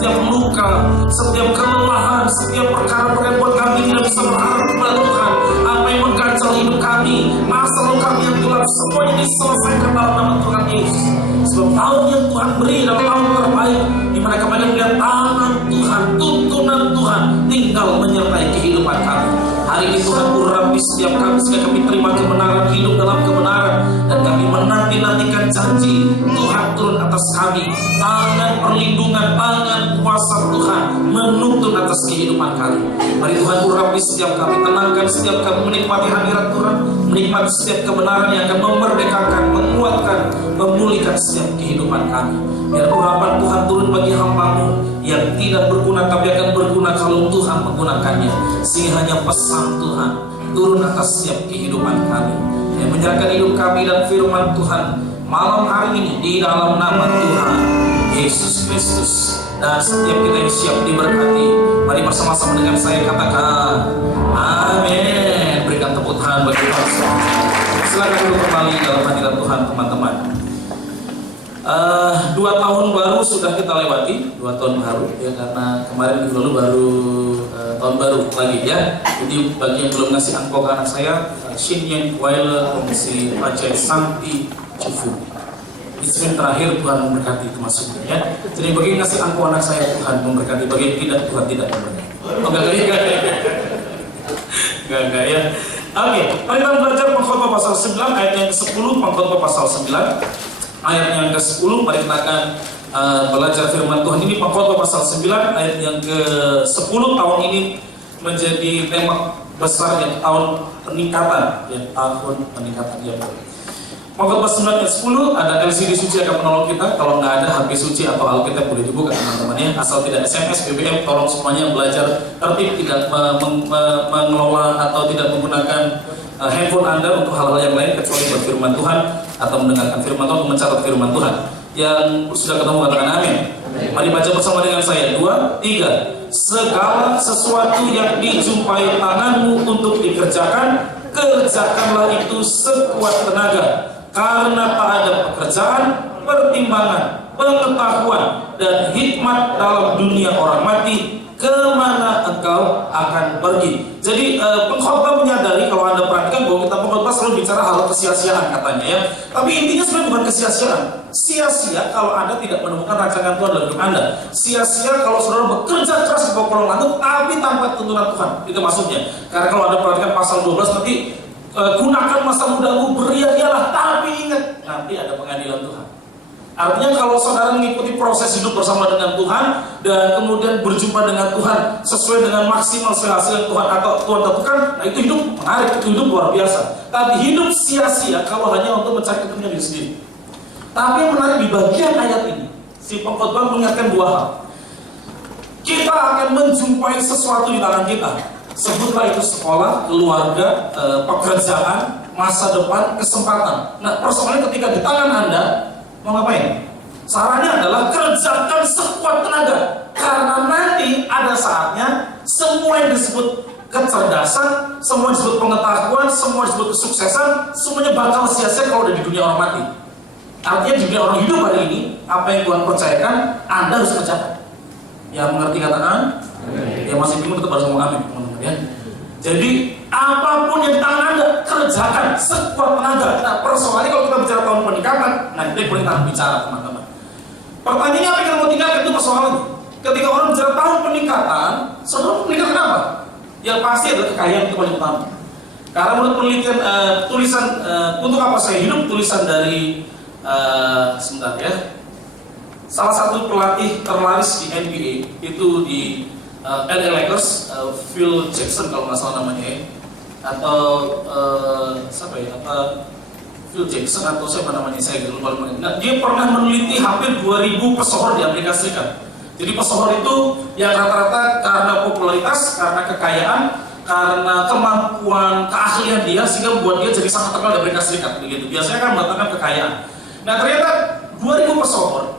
setiap luka, setiap kelelahan, setiap perkara yang buat kami tidak bisa berharap kepada Tuhan. Apa yang mengganjal hidup kami, masalah kami yang gelap, semuanya diselesaikan dalam nama Tuhan Yesus. Sebab tahun yang Tuhan beri adalah tahun terbaik, di mana kami melihat tangan Tuhan, tuntunan Tuhan tinggal menyertai kehidupan kami. Hari ini Tuhan urapi setiap kami sehingga kami terima kebenaran, hidup dalam kebenaran, dan kami menanti-nantikan janji Tuhan turun atas kami. Tangan perlindungan, tangan kuasa Tuhan menuntun atas kehidupan kami. Mari Tuhan urapi setiap kami, tenangkan setiap kami, menikmati hadirat Tuhan, menikmati setiap kebenaran yang akan memerdekakan, menguatkan, memulihkan setiap kehidupan kami. Biar urapan Tuhan turun bagi hamba-Mu yang tidak berguna tapi akan berguna kalau Tuhan menggunakannya. Sehingga hanya pesan Tuhan turun atas setiap kehidupan kami, yang menyerahkan hidup kami dan firman Tuhan malam hari ini di dalam nama Tuhan Yesus Kristus. Dan setiap kita yang siap diberkati, mari bersama-sama dengan saya katakan amin. Berikan tepuk tangan bagi Tuhan. Silakan duduk kembali dalam hadirat Tuhan teman-teman. 2 tahun baru sudah kita lewati, 2 tahun baru ya, karena kemarin minggu lalu baru tahun baru lagi ya. Jadi bagi yang belum ngasih angpau ke anak saya, Shinyen Waile Komisi Pajai Santi Cifu. Ismin terakhir Tuhan memberkati itu maksudnya ya. Jadi bagi yang ngasih angpau anak saya Tuhan memberkati, bagi yang tidak Tuhan tidak memberkati. Enggak ya. Oke, mari kita belajar Pengkhotbah pasal 9 ayat yang ke-10, Pengkhotbah pasal 9 ayat yang ke-10. Mari kita akan belajar firman Tuhan ini. Pengkhotbah pasal 9 ayat yang ke-10. Tahun ini menjadi tema besar ya, tahun peningkatan ya, tahun peningkatan ya. Pengkhotbah 9 ayat 10, ada LCD suci akan menolong kita. Kalau nggak ada HP suci atau Alkitab boleh dibuka teman-teman ya. Asal tidak SMS, BBM, tolong semuanya belajar tertib, tidak mengelola atau tidak menggunakan handphone Anda untuk hal-hal yang lain kecuali berfirman Tuhan atau mendengarkan firman Tuhan, mencatat firman Tuhan. Yang sudah ketemu katakan amin. Mari baca bersama dengan saya. 2, 3. Segala sesuatu yang dijumpai tanganmu untuk dikerjakan, kerjakanlah itu sekuat tenaga. Karena tak ada pekerjaan, pertimbangan, pengetahuan, dan hikmat dalam dunia orang mati, kemana engkau akan pergi. Jadi pengkhotbah menyadari, kalau Anda perhatikan bahwa kita pengkhotbah selalu bicara hal kesia-siaan katanya ya. Tapi intinya sebenarnya bukan kesia-siaan. Sia-sia kalau Anda tidak menemukan rancangan Tuhan dalam hidup Anda. Sia-sia kalau saudara bekerja keras di bawah kolong langit tapi tanpa tuntunan Tuhan. Itu maksudnya. Karena kalau Anda perhatikan pasal 12 nanti gunakan masa mudamu, beria-rialah, tapi ingat nanti ada pengadilan Tuhan. Artinya kalau saudara mengikuti proses hidup bersama dengan Tuhan dan kemudian berjumpa dengan Tuhan sesuai dengan maksimal hasil yang Tuhan atau Tuhan tentukan, nah itu hidup menarik, itu hidup luar biasa. Tapi hidup sia-sia kalau hanya untuk mencari kepentingan diri sendiri. Tapi yang menarik di bagian ayat ini, si pengkhotbah mengingatkan 2 hal. Kita akan menjumpai sesuatu di tangan kita. Sebutlah itu sekolah, keluarga, pekerjaan, masa depan, kesempatan. Nah, persoalannya ketika di tangan Anda, mau ngapain? Sarannya adalah kerjakan sekuat tenaga. Karena nanti ada saatnya semua yang disebut kecerdasan, semua yang disebut pengetahuan, semua yang disebut kesuksesan, semuanya bakal sia-sia kalau udah di dunia orang mati. Artinya di dunia orang hidup hari ini, apa yang Tuhan percayakan, Anda harus kerjakan. Yang mengerti katakan, yang masih bingung tetap harus ngomong amin. Ya. Jadi apapun yang di tangan Anda kerjakan sekuat tenaga. Nah, persoalannya kalau kita bicara tahun peningkatan, nah kita boleh bicara teman-teman. Pertanyaannya apa yang kita mau tingkatkan itu persoalannya. Ketika orang bicara tahun peningkatan, saudara meningkatkan apa? Yang pasti adalah kekayaan itu paling utama. Karena menurut penelitian tulisan untuk apa saya hidup, tulisan dari sebentar ya. Salah satu pelatih terlaris di NBA itu di LA Lakers, Phil Jackson kalau nggak salah namanya ya, atau siapa ya, Phil Jackson atau siapa namanya saya lupa. Nah, dia pernah meneliti hampir 2000 pesohor di Amerika Serikat. Jadi pesohor itu yang rata-rata karena popularitas, karena kekayaan, karena kemampuan, keahlian dia sehingga membuat dia jadi sangat terkenal di Amerika Serikat begitu. Biasanya kan mengatakan kekayaan. Nah ternyata 2000 pesohor,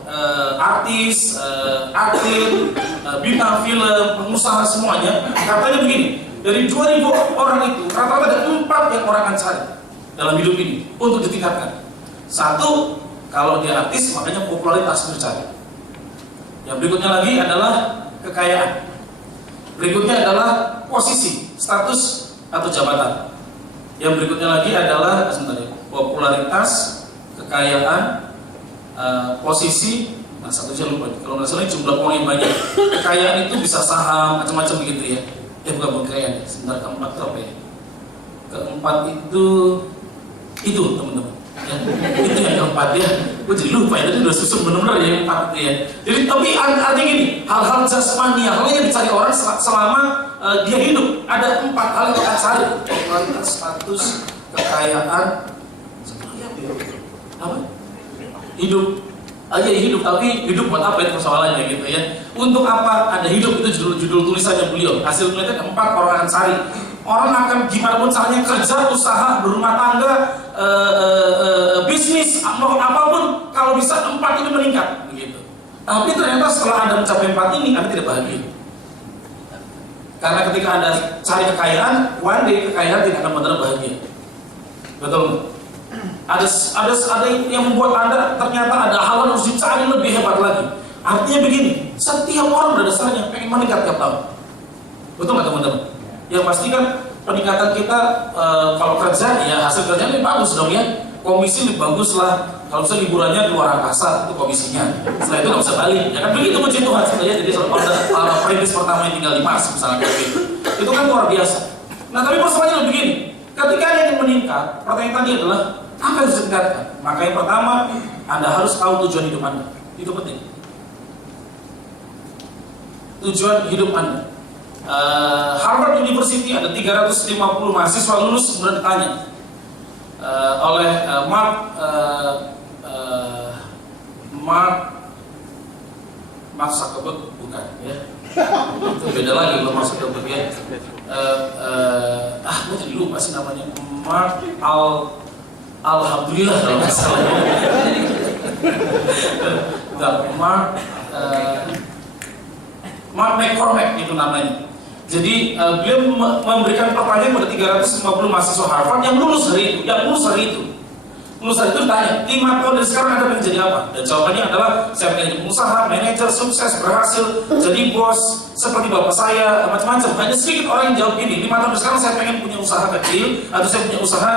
artis, atlet, bintang film, pengusaha semuanya, katanya begini, dari 2000 orang itu, rata-rata ada 4 yang orang akan cari dalam hidup ini untuk ditingkatkan. 1, kalau dia artis, makanya popularitas dicari. Yang berikutnya lagi adalah kekayaan. Berikutnya adalah posisi, status atau jabatan. Yang berikutnya lagi adalah popularitas, kekayaan, posisi. Nah, satu aja lupa. Kalau nggak salah jumlah poin yang banyak. Kekayaan itu bisa saham, macam-macam begitu ya. Bukan kekayaan. Sebentar, keempat itu apa ya? Keempat itu teman-teman. Ya, itu yang keempat ya. Gue jadi lupa ya. Tadi udah susun benar-benar ya yang empat itu ya. Jadi tapi artinya gini, hal-hal jasmani, hal yang dicari orang selama dia hidup. Ada 4 hal yang akan cari: popularitas, status, kekayaan, apa? Hidup. Aja hidup, tapi hidup buat apa itu persoalannya gitu ya. Untuk apa ada hidup, itu judul tulisannya beliau. Hasil penelitian 4 orang akan cari. Orang akan gimana pun caranya kerja, usaha, berumah tangga, bisnis, mau apapun, kalau bisa 4 ini meningkat begitu. Tapi ternyata setelah Anda mencapai 4 ini, Anda tidak bahagia. Karena ketika Anda cari kekayaan, one day kekayaan tidak akan benar bahagia. Betul? Ada yang membuat Anda ternyata ada hal yang harus dicari lebih hebat lagi. Artinya begini, setiap orang pada dasarnya pengen meningkat tiap tahun. Betul nggak teman-teman? Yang pasti kan peningkatan kita kalau kerja ya hasil kerjanya lebih bagus dong ya. Komisi lebih bagus lah. Kalau bisa liburannya keluar angkasa itu komisinya. Setelah itu nggak bisa balik. Ya kan begitu puji Tuhan sebenarnya. Jadi kalau perintis pertama yang tinggal di Mars misalnya gitu. Itu kan luar biasa. Nah tapi persoalannya begini. Ketika ada yang meningkat, pertanyaan tadi adalah apa yang harus ditingkatkan? Maka yang pertama, Anda harus tahu tujuan hidup Anda. Itu penting. Tujuan hidup Anda. Harvard University ada 350 mahasiswa lulus kemudian ditanya oleh Mark Zuckerberg, bukan ya? Itu beda lagi kalau Mark Zuckerberg ya. Gue jadi lupa sih namanya. Alhamdulillah kalau nggak salah. Mark McCormack itu namanya. Jadi beliau memberikan pertanyaan pada 350 mahasiswa Harvard yang lulus hari itu. Lulus hari itu ditanya, 5 tahun dari sekarang Anda pengen jadi apa? Dan jawabannya adalah, saya pengen jadi pengusaha, manajer, sukses, berhasil, jadi bos, seperti bapak saya, macam-macam. Hanya sedikit orang yang jawab gini, 5 tahun dari sekarang saya pengen punya usaha kecil, atau saya punya usaha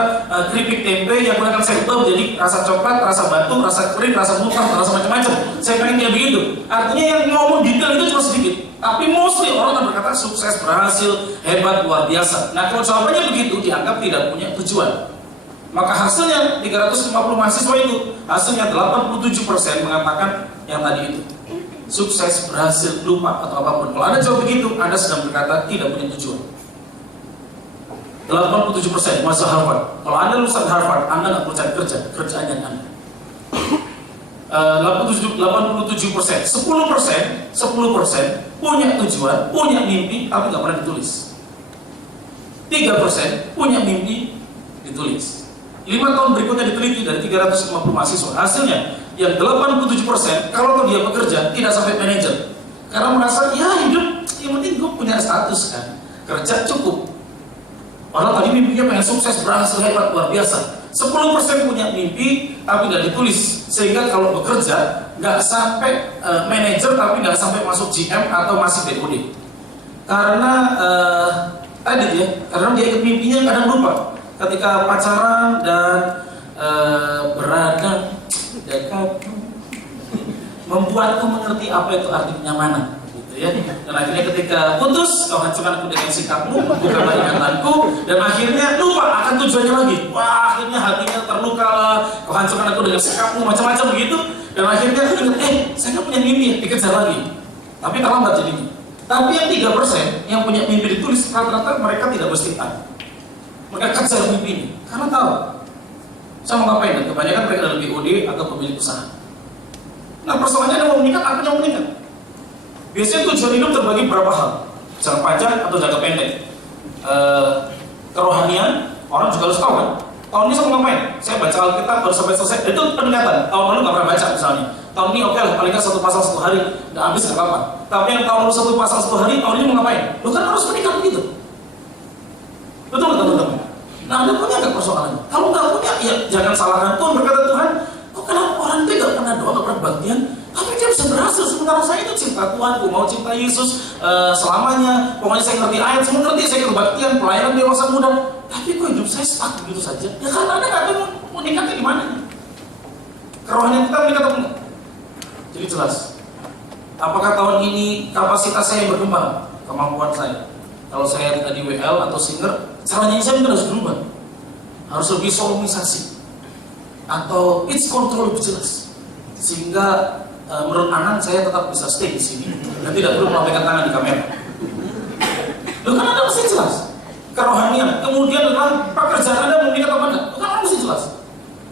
keripik tempe yang akan saya ubah jadi rasa coklat, rasa batu, rasa kering, rasa mutah, rasa macam-macam. Saya pengen kayak begitu. Artinya yang ngomong detail itu cuma sedikit. Tapi mostly orang akan berkata sukses, berhasil, hebat, luar biasa. Nah kalau jawabannya begitu, dianggap tidak punya tujuan. Maka hasilnya 350 mahasiswa itu, hasilnya 87% mengatakan yang tadi itu. Sukses, berhasil, lupa atau apapun. Kalau Anda jawab begitu, Anda sedang berkata tidak punya tujuan. 87% mahasiswa Harvard. Kalau Anda lulusan Harvard, Anda nggak perlu cari kerja, kerjaannya Anda. 87%, 10% punya tujuan, punya mimpi, tapi nggak pernah ditulis. 3% punya mimpi, ditulis. 5 tahun berikutnya diteliti dari 350 mahasiswa. Hasilnya, yang 87% kalau dia bekerja tidak sampai manajer. Karena merasa, ya hidup, yang penting gue punya status kan. Kerja cukup. Padahal tadi mimpinya pengen sukses, berhasil, hebat, luar biasa. 10% punya mimpi, tapi nggak ditulis. Sehingga kalau bekerja, nggak sampai manajer, tapi nggak sampai masuk GM atau masih BOD. Karena tadi ya, karena dia ikut mimpinya kadang lupa. Ketika pacaran dan berada dekat membuatku mengerti apa itu arti kenyamanan gitu ya. Dan akhirnya ketika putus, kau hancurkan aku dengan sikapmu, bukanlah ingatanku, dan akhirnya lupa akan tujuannya lagi. Wah, akhirnya hatinya terluka lah, kau hancurkan aku dengan sikapmu, macam-macam begitu. Dan akhirnya ingat, saya nggak punya mimpi, dikejar lagi. Tapi terlambat jadinya. Tapi yang 3% yang punya mimpi ditulis, rata-rata mereka tidak beristighfar. Mereka kejar mimpi ini, karena tahu saya mau ngapain, dan kebanyakan mereka adalah BOD atau pemilik usaha. Nah persoalannya ada mau meningkat, apa yang mau meningkat? Biasanya tujuan hidup terbagi beberapa hal, jangka panjang atau jangka pendek. Kerohanian, orang juga harus tahu kan, tahun ini saya mau ngapain? Saya baca Alkitab baru sampai selesai, itu peningkatan. Tahun lalu nggak pernah baca misalnya. Tahun ini oke lah, paling nggak 1 pasal 1 hari, nggak habis nggak apa-apa. Tapi yang tahun lalu 1 pasal 1 hari, tahun ini mau ngapain? Lu kan harus meningkat begitu. Betul nggak teman-teman? Nah, Anda punya nggak persoalannya? Kalau nggak punya, ya jangan salahkan Tuhan. Berkata Tuhan, kok kenapa orang itu nggak pernah doa, nggak pernah baktian, tapi dia bisa berhasil, sementara saya itu cinta Tuhan, mau cinta Yesus selamanya. Pokoknya saya ngerti ayat, semua ngerti, saya kebaktian, pelayanan dewasa muda. Tapi kok hidup saya stuck begitu saja? Ya karena Anda nggak tahu mau nikahnya di mana. Kerohanian kita meningkat atau enggak? Jadi jelas. Apakah tahun ini kapasitas saya berkembang, kemampuan saya? Kalau saya tadi WL atau singer, caranya saya mungkin harus berubah. Harus lebih solomisasi atau pitch control lebih jelas, sehingga menurut Anan saya tetap bisa stay di sini dan tidak perlu melambaikan tangan di kamera. Loh kan Anda mesti jelas kerohanian, kemudian adalah pekerjaan Anda meningkat atau enggak? Loh kan Anda mesti jelas.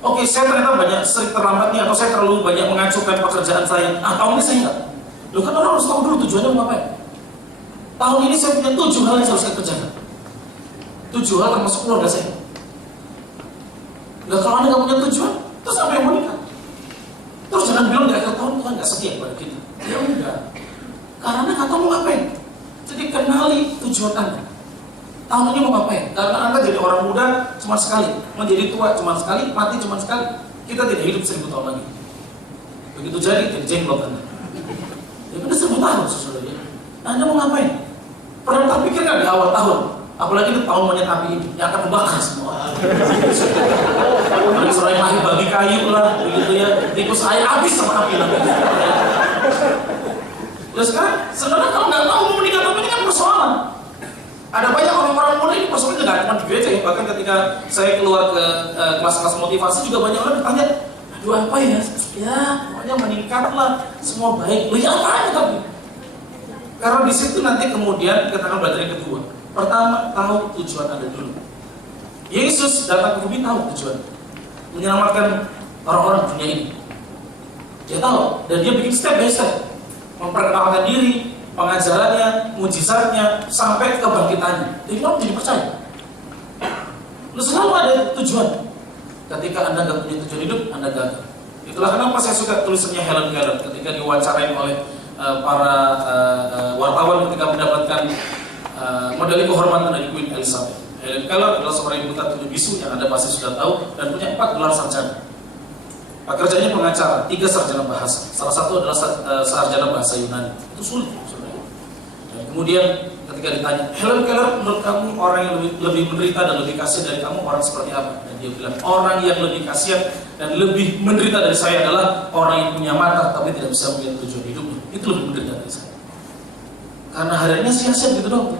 Oke, saya ternyata banyak sering terlambatnya atau saya terlalu banyak mengacukan pekerjaan saya. Tahun ini saya enggak. Loh kan orang harus tahu dulu tujuannya mau ngapain. Tahun ini saya punya 7 hal yang harus saya kerjakan. 7 hal termasuk keluarga saya. Nah, kalau Anda nggak punya tujuan, terus apa yang mau nikah? Terus jangan bilang di akhir tahun Tuhan nggak setia pada kita. Ya enggak. Karena Anda nggak tahu mau ngapain. Jadi kenali tujuan Anda. Tahun ini mau ngapain? Karena Anda jadi orang muda cuma sekali, menjadi tua cuma sekali, mati cuma sekali. Kita tidak hidup 1000 tahun lagi. Begitu jadi jenglot Anda. Ya kan 1000 tahun sesudah. Anda mau ngapain? Pernah terpikir nggak di awal tahun? Apalagi di tahun monyet api ini yang akan membakar semua. Apalagi seorang yang lahir bagi kayu lah, begitu ya. Tikus air habis sama api nanti. Terus sekarang, sebenarnya kalau nggak tahu mau menikah tapi ini kan persoalan. Ada banyak orang-orang muda ini persoalannya nggak cuma di gereja ya. Bahkan ketika saya keluar ke kelas-kelas motivasi juga banyak orang bertanya, aduh apa ya? Ya, pokoknya meningkat lah, semua baik. Loh ya apanya tapi? Karena di situ nanti kemudian kita akan belajar yang kedua. Pertama, tahu tujuan Anda dulu. Yesus datang ke bumi tahu tujuan, menyelamatkan orang-orang dunia ini. Dia tahu, dan dia bikin step by step, memperkenalkan diri, pengajarannya, mujizatnya, sampai kebangkitannya. Jadi kamu jadi percaya. Lalu selalu ada tujuan. Ketika Anda nggak punya tujuan hidup, Anda gagal. Itulah kenapa saya suka tulisannya Helen Keller ketika diwawancarai oleh para wartawan ketika mendapatkan medali kehormatan dari Queen Elizabeth. Helen Keller adalah seorang ibu tatu bisu yang Anda pasti sudah tahu dan punya 4 gelar sarjana. Pekerjaannya pengacara, 3 sarjana bahasa. Salah satu adalah sarjana bahasa Yunani. Itu sulit sebenarnya. Dan kemudian ketika ditanya, Helen Keller menurut kamu orang yang lebih menderita dan lebih kasihan dari kamu orang seperti apa? Dan dia bilang, orang yang lebih kasihan dan lebih menderita dari saya adalah orang yang punya mata tapi tidak bisa melihat tujuan hidupnya. Itu lebih menderita dari saya. Karena harinya sia-sia gitu dong.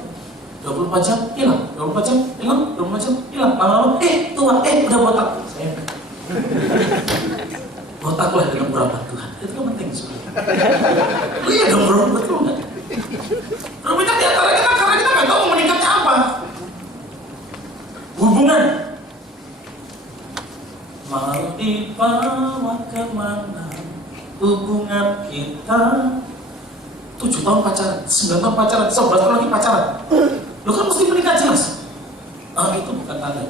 24 jam hilang, 24 jam hilang, 24 jam hilang. Lama-lama, tua, udah botak. Saya botaklah dengan berapa Tuhan. Itu kan penting sebenarnya. Lu iya dong bro, betul nggak? Berbeda di antara kita karena kita nggak tahu mau menikahnya apa. Hubungan mau dibawa kemana hubungan kita? 7 tahun pacaran, 9 tahun pacaran, 11 tahun lagi pacaran. Lo kan mesti menikah jelas. Itu bukan tanda.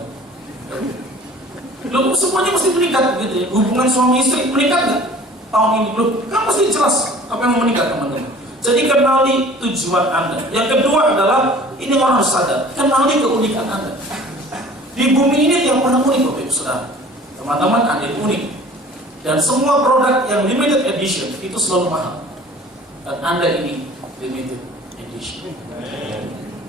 Lo semuanya mesti menikah gitu ya. Hubungan suami istri menikah nggak? Tahun ini lo kan mesti jelas apa yang mau menikah teman-teman. Jadi kenali tujuan Anda. Yang kedua adalah ini orang harus sadar, kenali keunikan Anda. Di bumi ini tiap orang unik, Bapak Ibu Saudara. Teman-teman ada yang unik. Dan semua produk yang limited edition itu selalu mahal. Dan Anda ini limited edition.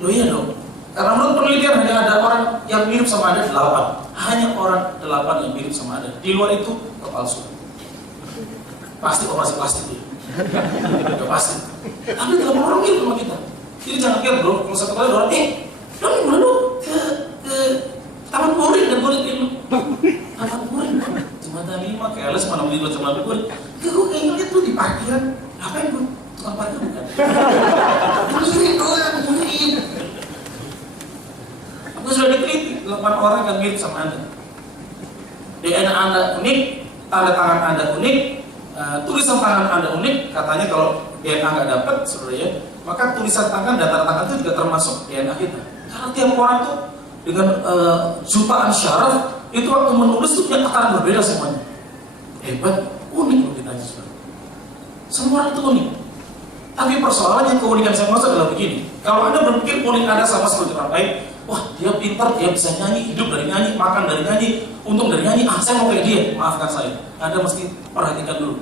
Loh iya dong. Karena menurut penelitian hanya ada orang yang mirip sama Anda 8. Hanya orang 8 yang mirip sama Anda. Di luar itu kepalsuan. Pasti operasi plastik dia. Udah pasti. Tapi 8 orang mirip sama kita. Jadi jangan kira bro, kalau satu kali orang, lo gimana lu ke Taman Puring dan Puring ini. Taman Puring, Jembatan 5, keles mana beli Jembatan Puring. Gue kayak ngeliat tuh di parkiran. Ngapain gue? Tukang parkir bukan? Puring doang, Puring. Aku sudah dikritik 8 orang yang mirip sama Anda. DNA Anda unik, tanda tangan Anda unik, tulisan tangan Anda unik. Katanya kalau DNA nggak dapat, saudara, maka tulisan tangan dan tanda tangan itu juga termasuk DNA kita. Karena tiap orang tuh dengan jutaan syarat itu waktu menulis tuh punya takaran berbeda semuanya. Hebat, unik loh kita saudara. Semua orang itu unik. Tapi persoalannya keunikan saya maksud adalah begini. Kalau Anda berpikir unik Anda sama seperti orang lain, wah dia pintar, dia bisa nyanyi, hidup dari nyanyi, makan dari nyanyi, untung dari nyanyi, saya mau kayak dia, maafkan saya. Anda mesti perhatikan dulu.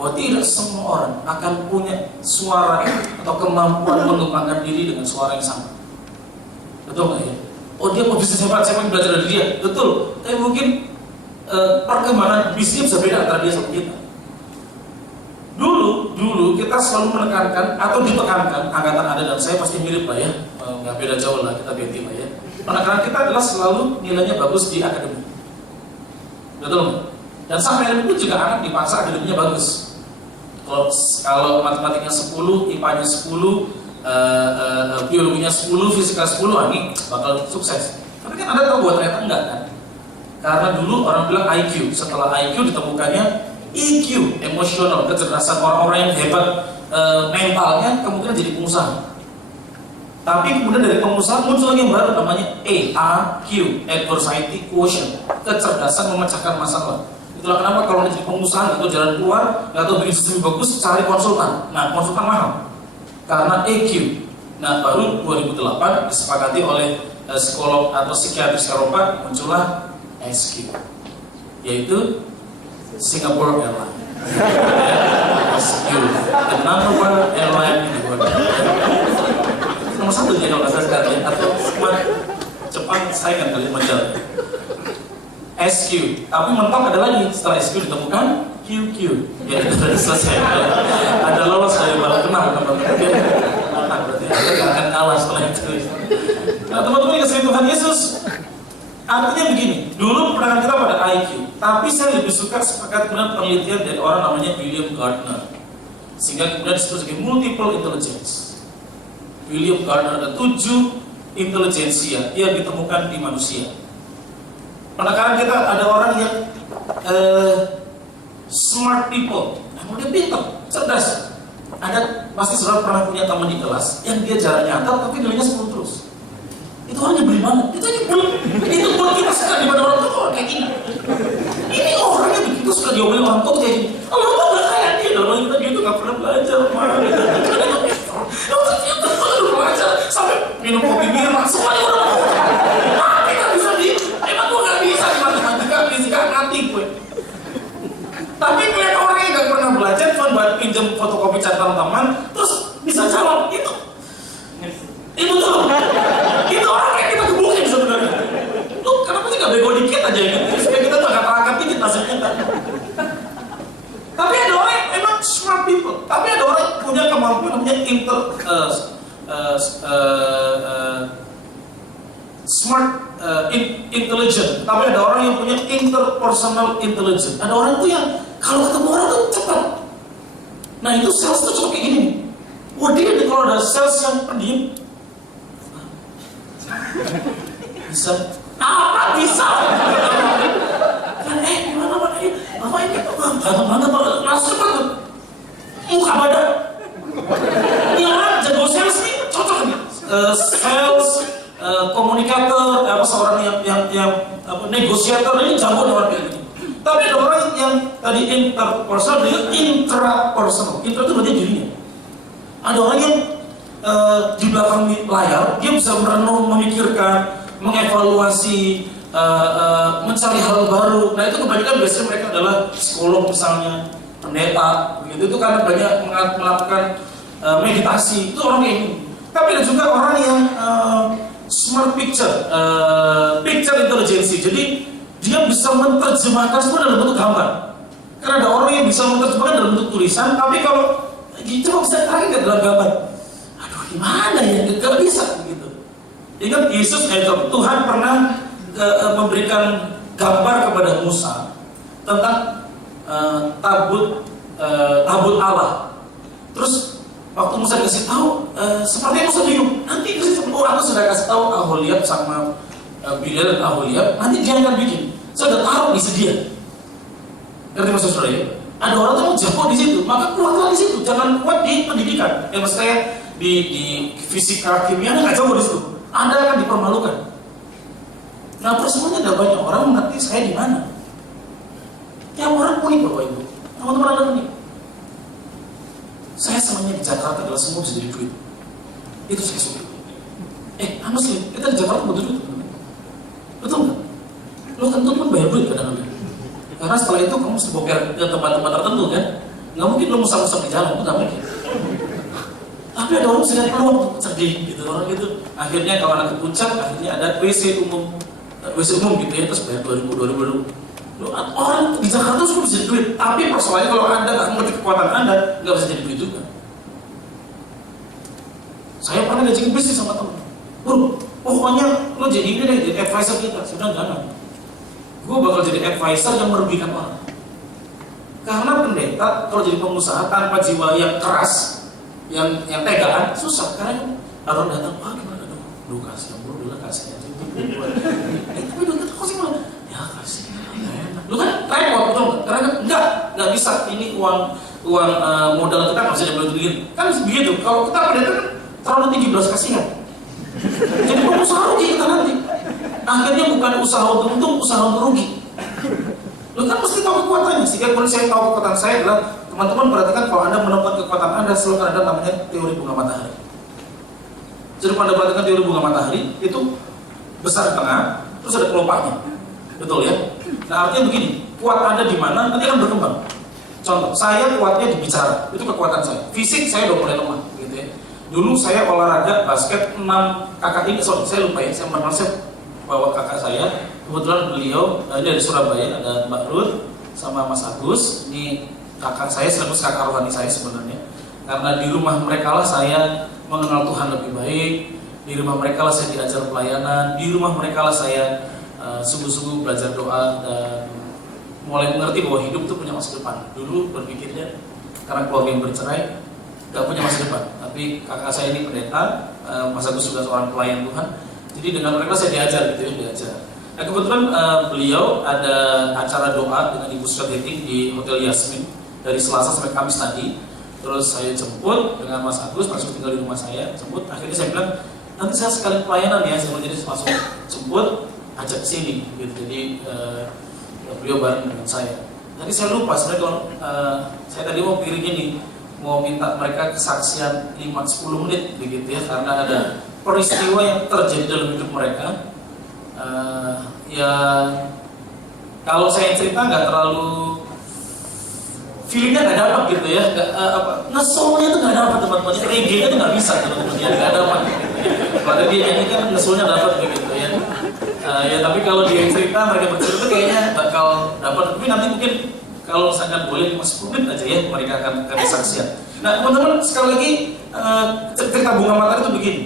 bahwa tidak semua orang akan punya suara atau kemampuan mengembangkan diri dengan suara yang sama. Betul nggak ya? Oh dia mau bisnis hebat, saya mau belajar dari dia. Betul, tapi mungkin perkembangan bisnis bisa beda antara dia sama kita. Dulu kita selalu menekankan atau ditekankan, angkatan Anda dan saya pasti mirip lah ya, nggak beda jauh lah, kita beda lah ya. Penekanan kita adalah selalu nilainya bagus di akademik. Betul nggak? Dan sampai hari itu juga anak dipaksa akademiknya bagus. Kalau matematiknya 10, IPA-nya 10, biologinya 10, fisika 10, ini bakal sukses. Tapi kan Anda tahu bahwa ternyata enggak kan? Karena dulu orang bilang IQ, setelah IQ ditemukannya EQ, emosional, kecerdasan orang-orang yang hebat mentalnya kemungkinan jadi pengusaha. Tapi kemudian dari pengusaha muncul lagi yang baru namanya AQ, adversity quotient, kecerdasan memecahkan masalah. Itulah kenapa kalau jadi pengusaha atau jalan keluar atau bikin sistem bagus, cari konsultan. Nah, konsultan mahal karena EQ. Nah, baru 2008 disepakati oleh psikolog atau psikiatris Eropa muncullah SQ, yaitu Singapore Airlines. SQ, the number one airline in the world. Nomor satu ya kalau saya sekalian, atau Jepang saya kan kali majalah. SQ, tapi mentok ada lagi setelah SQ ditemukan QQ, ya itu sudah selesai. Ada lolos dari bala kenal teman-teman. Berarti Anda gak akan kalah setelah itu. Nah teman-teman yang kasih Tuhan Yesus, artinya begini, dulu penangan kita pada IQ, tapi saya lebih suka sepakat dengan penelitian dari orang namanya William Gardner, sehingga kemudian disebut sebagai multiple intelligence. William Gardner ada 7 intelijensia yang ditemukan di manusia. Penekanan kita ada orang yang smart people, dia pintar, cerdas. Ada pasti saudara pernah punya teman di kelas yang dia jarang nyatat tapi nilainya 10 terus. Itu orang nyebelin banget. Itu buat kita suka daripada orang tua kayak gini. Ini orang yang begitu suka diomelin orang tua kayak gini. Orang tua nggak kayak dia, orang kita gitu nggak pernah belajar, belajar sampai minum kopi mirna semuanya orang. Tapi nggak bisa emang gue nggak bisa di matematika, fisika nanti gue. Tapi melihat orang yang nggak pernah belajar, cuma buat pinjam fotokopi catatan teman, terus bisa jawab itu. Itu tuh. Itu orang kayak kita gebukin sebenarnya. Lu kenapa sih nggak bego dikit aja ini? Supaya kita tuh agak terangkat dikit nasibnya kan. Tapi ada orang yang emang smart people. Tapi ada orang yang punya kemampuan namanya smart intelligent. Tapi ada orang yang punya interpersonal intelligence. Ada orang tuh yang kalau ketemu orang tuh cepat. Nah itu sales tuh cuma kayak gini. Wah dia nih kalau ada sales yang pendiam. Bisa? Apa bisa? Kan gimana Pak? Langsung banget. Muka badan. Ini orang jago sales nih, cocok nih. Sales, komunikator, seorang yang negosiator ini jago nih orang kayak gini. Tapi ada orang yang tadi interpersonal, dia intrapersonal. Intra itu berarti dirinya. Ada orang yang di belakang layar dia bisa merenung, memikirkan, mengevaluasi, mencari hal baru. Nah itu kebanyakan biasanya mereka adalah psikolog misalnya, pendeta, begitu itu karena banyak melakukan meditasi. Itu orang kayak ini. Tapi ada juga orang yang smart picture intelligence. Jadi dia bisa menerjemahkan semua dalam bentuk gambar. Karena ada orang yang bisa menerjemahkan dalam bentuk tulisan, tapi kalau gitu bisa tarik ke dalam gambar. Aduh gimana ya, gak bisa begitu. Ingat Yesus, Tuhan pernah memberikan gambar kepada Musa tentang tabut Allah. Terus waktu Musa kasih tahu, seperti Musa bingung. Nanti kasih tahu, aku sudah kasih tahu Aholiab sama Bilal dan Aholiab. Nanti dia akan bikin. Saya udah taruh di sedia. Ngerti maksud saudara ya? Ada orang tuh mau jago di situ, maka kuatlah di situ. Jangan kuat di pendidikan. Yang maksudnya di fisika, kimia, nggak jago di situ. Anda akan dipermalukan. Nah, persemuanya ada banyak orang mengerti saya di mana. Tiap orang unik Bapak Ibu. Teman-teman Anda unik. Saya senangnya di Jakarta adalah semua bisa jadi duit. Itu saya suka. Anda sih, kita di Jakarta butuh duit. Betul nggak? Lo kan tuh bayar duit kadang-kadang. Karena setelah itu kamu mesti boker ke tempat-tempat tertentu kan. Nggak mungkin lo musam-musam di jalan, nggak mungkin. Tapi ada orang sedang peluang sedih gitu, orang gitu. Akhirnya kalau anak ke puncak, akhirnya ada WC umum gitu ya, terus bayar 2000. Orang di Jakarta sudah bisa jadi duit, tapi persoalannya kalau Anda nggak mengerti kekuatan Anda, nggak bisa jadi duit juga. Saya pernah ngajakin bisnis sama teman, bro, pokoknya lo jadi ini deh, jadi advisor kita. Saya bilang jangan, gue bakal jadi advisor yang merugikan orang. Karena pendeta kalau jadi pengusaha tanpa jiwa yang keras, yang tegaan, susah. Karena orang datang, gimana dong? Lu kasih, bro, dulu kasih aja. Tapi dokter kok sih malah? Ya kasih. Lu kan repot betul nggak? Karena nggak bisa. Ini uang modal kita nggak bisa diambil begini. Kan begitu. Kalau kita pendeta kan terlalu tinggi belas kasihan. Jadi pengusaha rugi kita nanti. Akhirnya bukan usaha untuk untung, usaha untuk rugi. Lu kan mesti tahu kekuatannya. Sehingga kalau saya tahu kekuatan saya adalah teman-teman perhatikan kalau Anda menemukan kekuatan Anda selalu ada namanya teori bunga matahari. Jadi pada perhatikan teori bunga matahari itu besar di tengah, terus ada kelompoknya. Betul ya? Nah artinya begini, kuat Anda di mana, nanti akan berkembang. Contoh, saya kuatnya di bicara, itu kekuatan saya. Fisik saya udah mulai lemah, gitu ya. Dulu saya olahraga basket 6 kakak ini, saya lupa ya, saya bawa kakak saya. Kebetulan beliau, ini dari Surabaya, ada Mbak Ruth sama Mas Agus. Ini kakak saya, sekaligus kakak rohani saya sebenarnya. Karena di rumah mereka lah saya mengenal Tuhan lebih baik. Di rumah mereka lah saya diajar pelayanan. Di rumah mereka lah saya sungguh-sungguh belajar doa dan mulai mengerti bahwa hidup itu punya masa depan. Dulu berpikirnya karena keluarga yang bercerai gak punya masa depan. Tapi kakak saya ini pendeta, Mas Agus juga seorang pelayan Tuhan. Jadi dengan mereka saya diajar gitu ya, diajar. Nah kebetulan beliau ada acara doa dengan Ibu Strategic di Hotel Yasmin dari Selasa sampai Kamis tadi. Terus saya jemput dengan Mas Agus, Mas Agus tinggal di rumah saya, jemput. Akhirnya saya bilang, nanti saya sekalian pelayanan ya, saya jadi langsung jemput, ajak sini gitu. Jadi beliau bareng dengan saya. Tadi saya lupa sebenarnya kalau saya tadi mau piring ini mau minta mereka kesaksian 5-10 menit begitu ya, karena ada peristiwa yang terjadi dalam hidup mereka. Ya kalau saya cerita nggak terlalu feelingnya nggak dapat gitu ya, ngesolnya tuh nggak dapat teman-teman, reggae-nya tuh nggak bisa teman-teman ya, nggak dapat. Kalau dia nyanyikan ngesolnya dapat begitu ya. Ya tapi kalau dia cerita, mereka bercerita kayaknya bakal dapat. Tapi nanti mungkin kalau misalkan boleh 10 menit aja ya, mereka akan kesaksian. Nah teman-teman sekali lagi cerita bunga matahari itu begini.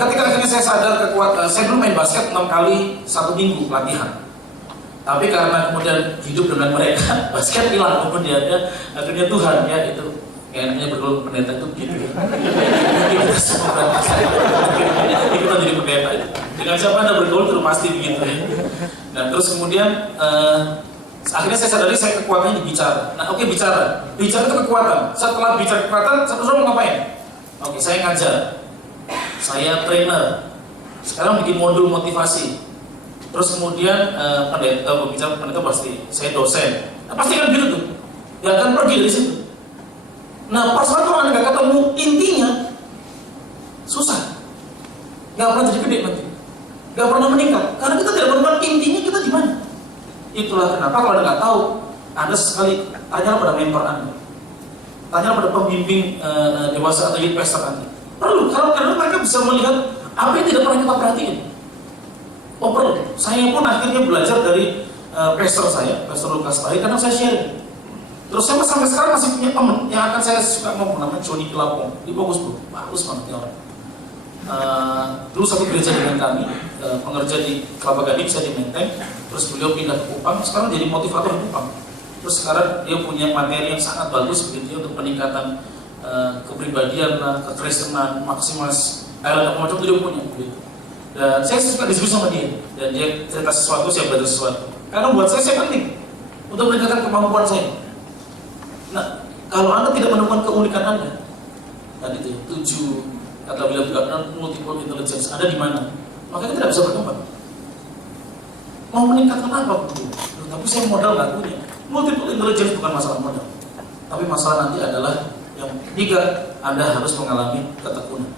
Ketika akhirnya saya sadar saya dulu main basket 6 kali 1 minggu latihan. Tapi karena kemudian hidup dengan mereka, basket hilang kemudian ya, akhirnya Tuhan ya itu kayaknya bergaul pendeta itu gitu. Kita semua berangkat kita jadi pendeta itu. Dengan siapa Anda bergaul itu pasti begitu ya. Nah terus kemudian akhirnya saya sadari saya kekuatannya di bicara. Nah oke, bicara itu kekuatan. Setelah bicara kekuatan, satu mau ngapain? Oke, saya ngajar, saya trainer, sekarang bikin modul motivasi. Terus kemudian pendeta pasti saya dosen. Nah, pasti kan gitu tuh, gak akan pergi dari situ. Nah pas kalau Anda gak ketemu intinya, susah, gak pernah jadi gede nanti, gak pernah meningkat, karena kita tidak menemukan intinya kita di mana. Itulah kenapa kalau Anda nggak tahu, Anda sekali tanya pada mentor Anda, tanya pada pembimbing dewasa atau youth pastor Anda. Perlu, karena mereka bisa melihat apa yang tidak pernah kita perhatiin. Oh perlu. Saya pun akhirnya belajar dari pastor saya, Pastor Lukas Tahi, karena saya sharing. Terus saya sampai sekarang masih punya teman yang akan saya suka ngomong, namanya Johnny Kilapong. Dia bagus banget ya orang. Dulu satu gereja dengan kami, pengerja di Kelapa Gading, saya di Menteng. Terus beliau pindah ke Kupang, sekarang jadi motivator di Kupang. Terus sekarang dia punya materi yang sangat bagus begitu ya, untuk peningkatan kepribadian, kekristenan, maksimas, macam itu dia punya begitu. Dan saya suka diskusi sama dia, dan dia cerita sesuatu, saya belajar sesuatu. Karena buat saya penting untuk meningkatkan kemampuan saya. Nah, kalau Anda tidak menemukan keunikan Anda, tadi itu 7 kata beliau juga multiple intelligence, ada di mana? Maka kita tidak bisa berkembang. Mau meningkatkan apa? Tapi saya modal nggak punya. Multiple intelligence bukan masalah modal, tapi masalah nanti adalah yang ketiga, Anda harus mengalami ketekunan.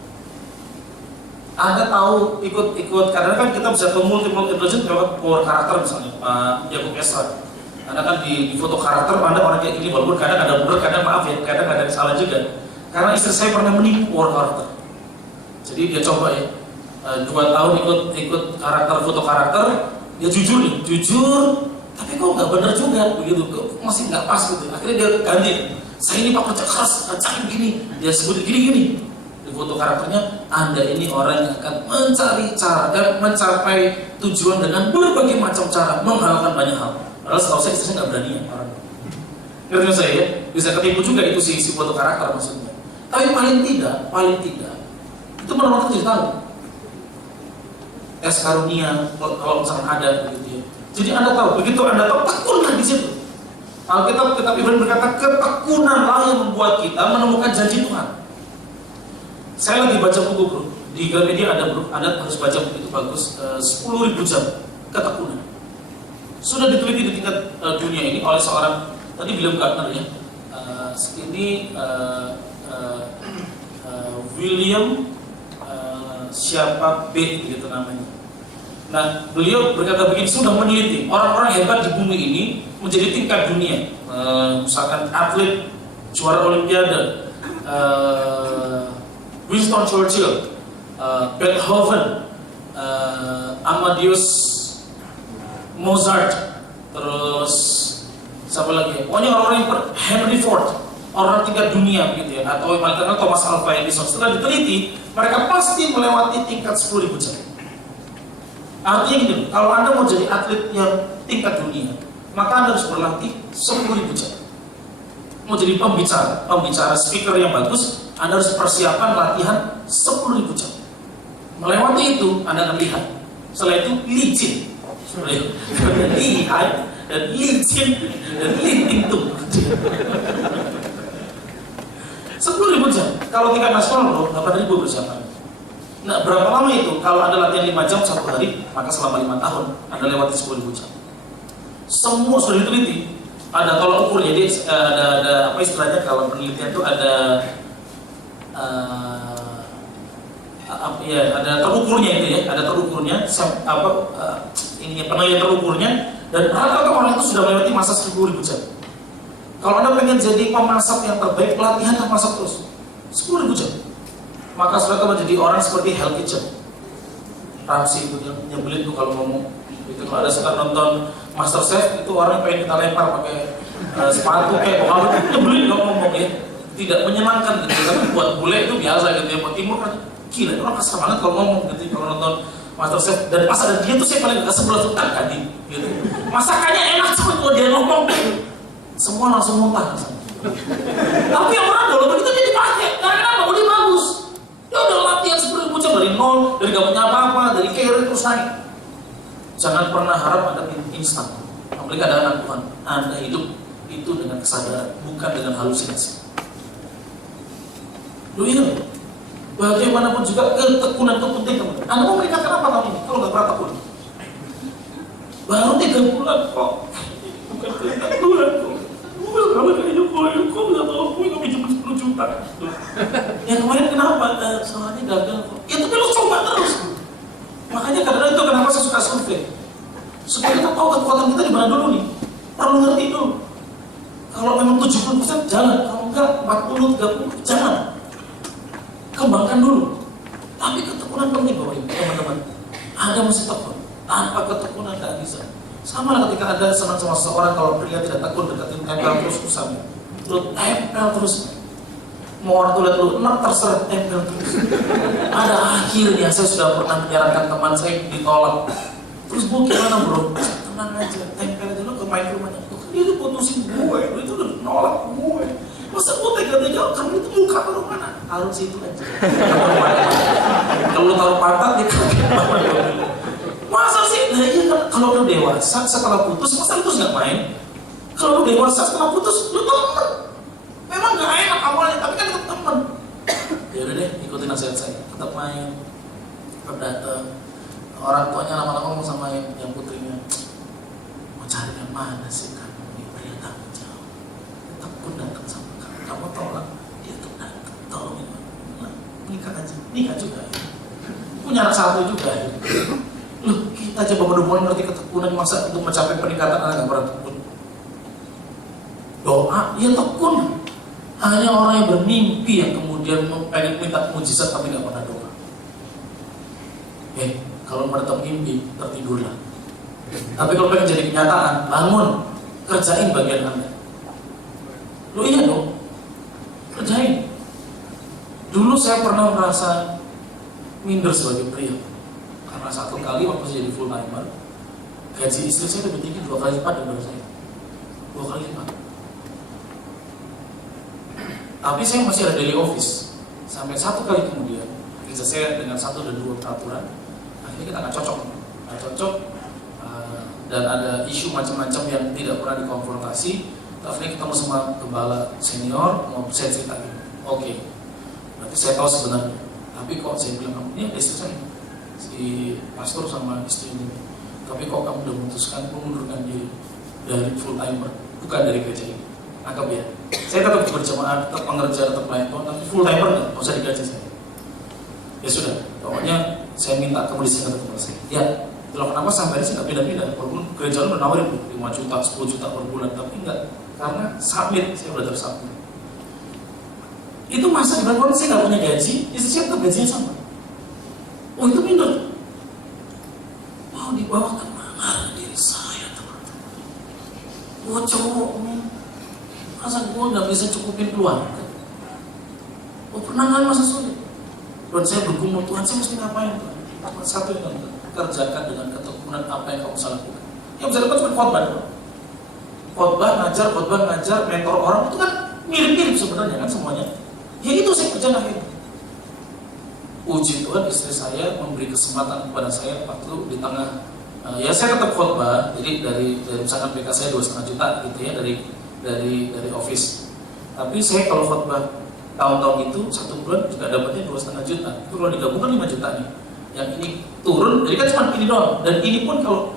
Anda tahu ikut karena kan kita bisa ke multiple intelligence berapa power karakter misalnya Pak Yakub Esra. Karena kan di foto karakter Anda orang kayak gini, walaupun kadang ada benar, kadang maaf ya, kadang ada yang salah juga. Karena istri saya pernah menipu orang karakter. Jadi dia coba ya, 2 tahun ikut karakter, foto karakter, dia jujur nih, jujur, tapi kok nggak benar juga, begitu, kok masih nggak pas gitu. Akhirnya dia ganti, saya ini Pak kerja keras, kerjain gini, dia sebut gini. Di foto karakternya, Anda ini orang yang akan mencari cara dan mencapai tujuan dengan berbagai macam cara, menghalalkan banyak hal. Padahal setahu saya istri saya nggak berani ya orang. Ngerti saya ya? Bisa ketipu juga itu si foto karakter maksudnya. Tapi paling tidak itu benar-benar jadi tahu. Tes karunia kalau misalkan ada begitu ya. Jadi Anda tahu, begitu Anda tahu, tekunlah di situ. Alkitab Ibrani berkata ketekunanlah yang membuat kita menemukan janji Tuhan. Saya lagi baca buku bro, di Gramedia ada bro, Anda harus baca buku itu bagus, 10.000 jam ketekunan. Sudah diteliti di tingkat dunia ini oleh seorang, tadi William Gardner ya, William siapa B gitu namanya. Nah, beliau berkata begini, sudah meneliti orang-orang hebat di bumi ini menjadi tingkat dunia, misalkan atlet juara Olimpiade, Winston Churchill, Beethoven, Amadeus Mozart, terus siapa lagi? Pokoknya orang-orang yang Henry Ford, orang tingkat dunia gitu ya, atau yang paling terkenal Thomas Alva Edison. Setelah diteliti, mereka pasti melewati tingkat 10.000 jam. Artinya gini, kalau Anda mau jadi atlet yang tingkat dunia, maka Anda harus berlatih 10.000 jam. Mau jadi pembicara speaker yang bagus, Anda harus persiapan latihan 10.000 jam. Melewati itu, Anda akan lihat. Setelah itu licin. Lihat dan licin dan linting tuh 10.000 jam. Kalau tingkat nasional bro, 8.000 persiapan. Nah, berapa lama itu? Kalau Anda latihan 5 jam 1 hari, maka selama 5 tahun Anda lewati 10.000 jam. Semua sudah diteliti. Ada tolak ukur, jadi ada apa istilahnya kalau penelitian itu ada ada terukurnya itu ya, ada terukurnya ininya penilaian terukurnya, dan rata-rata orang itu sudah melewati masa 10.000 jam. Kalau Anda pengen jadi pemasak yang terbaik, latihan dan masak terus 10.000 jam. Maka sudah menjadi orang seperti Hell Kitchen. Ramsay itu yang nyebelin tuh kalau ngomong. Itu kalau ada suka nonton Master Chef, itu orang pengen kita lempar pakai sepatu kayak bokap itu nyebelin kalau ngomong ya. Tidak menyenangkan gitu. Tapi buat bule itu biasa gitu ya. Buat timur kan gila, orang kasar banget kalau ngomong gitu kalau nonton Master Chef. Dan pas ada dia tuh saya paling gak sebel tuh tadi gitu. Masakannya enak cuma kalau dia ngomong semua langsung muntah. Tapi yang orang dulu begitu dia dipakai. Karena kenapa? Udah bagus. Dia udah latihan 10.000 jam dari nol, dari gak punya apa-apa, dari career terus naik. Jangan pernah harap ada instan. Apalagi ada anak Tuhan. Anda hidup itu dengan kesadaran, bukan dengan halusinasi. Lu ingat, bagaimanapun juga ketekunan itu penting teman. Anda mau menikah kenapa tahun ini? Kalau nggak pernah tekun, baru 3 bulan kok. Bukan 3 bulan kok. Kalau kayaknya kok nggak tahu, gue nggak pinjam 10 juta. Yang kemarin kenapa? Soalnya gagal kok. Ya tapi lu coba terus. Makanya karena itu kenapa saya suka survei. Supaya kita tahu kekuatan kita di mana dulu nih. Perlu ngerti dulu. Kalau memang 70% jalan, kalau enggak 40, 30 jangan. Kembangkan dulu. Tapi ketekunan penting Bapak Ibu, teman-teman. Anda mesti tekun. Tanpa ketekunan nggak bisa. Sama lah ketika Anda senang sama seseorang, kalau pria tidak tekun, deketin tempel terus usahanya. Lu tempel terus. Mau orang tuh lihat lu enak terserah tempel terus. Ada akhirnya saya sudah pernah menyarankan teman saya ditolak. Terus bu gimana bro? Tenang aja, tempel aja lu ke main rumahnya. Dia tuh putusin gue, lu itu udah nolak gue. Masa gue tega-tega, kamu itu muka taruh mana? Taruh situ aja. Kalau lu taruh pantat, dia kaget banget. Masa sih? Nah iya kan, kalau lu dewasa setelah putus, masa lu terus gak main? Kalau lu dewasa setelah putus, lu temen. Memang gak enak awalnya, tapi kan tetap temen. Ya udah deh, ikutin nasihat saya. Tetap main, tetap datang. Orang tuanya lama-lama mau sama yang putrinya. Mau cari yang mana sih kan? Ini pria tanggung jawab. Tekun datang sama kamu. Kamu tolak, dia tuh datang. Tolongin. Nikah aja, nikah juga. Punya anak satu juga. Loh, kita aja bener-bener ngerti ketekunan masa untuk mencapai peningkatan anak gak pernah tekun. Doa, ya tekun. Hanya orang yang bermimpi yang kemudian pengen minta mujizat tapi nggak pernah doa. Kalau menetap mimpi, tertidurlah. Tapi kalau pengen jadi kenyataan, bangun, kerjain bagian Anda. Loh iya dong, kerjain. Dulu saya pernah merasa minder sebagai pria, karena satu kali waktu saya jadi full timer, gaji istri saya lebih tinggi 2 kali lipat daripada saya. 2 kali lipat. Tapi saya masih ada daily office. Sampai 1 kali kemudian, kerja saya dengan 1 dan 2 peraturan, akhirnya kita nggak cocok. Dan ada isu macam-macam yang tidak pernah dikonfrontasi. Akhirnya ketemu sama gembala senior, mau saya cerita gitu. Oke, berarti saya tahu sebenarnya. Tapi kok saya bilang, ini istri saya, si pastor sama istrinya. Tapi kok kamu udah memutuskan mengundurkan diri dari full timer, bukan dari gereja ini. Anggap ya, saya tetap berjamaah, tetap pengerja, tetap pelayan Tuhan, tapi full timer nggak usah digaji saya. Ya sudah, pokoknya saya minta kamu disini ketemu saya. Ya, itulah kenapa sampai ini saya nggak pindah-pindah. Walaupun gereja lu udah nawarin 5 juta, 10 juta per bulan, tapi enggak, karena submit, saya udah tersubmit. Itu masa di belakang saya nggak punya gaji, istri saya tetap gajinya sama. Oh itu minder. Mau dibawa kemana diri saya teman-teman? Gua cowok nih. Masa gue nggak bisa cukupin keluarga? Oh pernah kan masa sulit? Dan saya bergumul, Tuhan saya mesti ngapain? Satu yang kerjakan dengan ketekunan apa yang kamu bisa lakukan. Yang bisa lakukan cuma khotbah, ngajar, mentor orang itu kan mirip-mirip sebenarnya kan semuanya. Ya itu saya kerjakan akhirnya. Puji Tuhan istri saya memberi kesempatan kepada saya waktu di tengah. Ya saya tetap khotbah, jadi dari misalkan PK saya 2,5 juta gitu ya dari office. Tapi saya kalau khotbah tahun-tahun itu 1 bulan juga dapatnya 2,5 juta. Itu kalau digabungkan 5 juta nih. Yang ini turun, jadi kan cuma ini doang. Dan ini pun kalau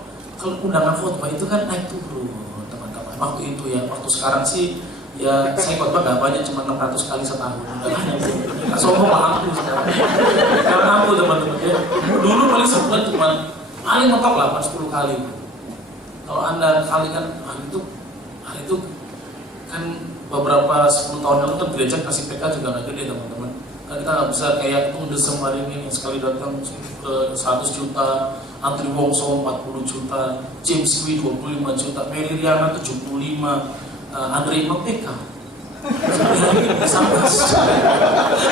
undangan khotbah itu kan naik turun teman-teman. Waktu itu ya, waktu sekarang sih ya saya khotbah nggak banyak, cuma 600 kali setahun. Nggak sombong lah aku sekarang. Karena aku teman-teman ya. Dulu paling sebulan cuma paling mentok 8-10 kali. Kalau Anda kalikan hari itu kan beberapa 10 tahun lalu kan gereja kasih PK juga nggak gede teman-teman. Kan kita nggak bisa kayak Desem hari ini sekali datang ke 100 juta, Andri Wongso 40 juta, James Wee 25 juta, Mary Riana 75, Andre Imam PK.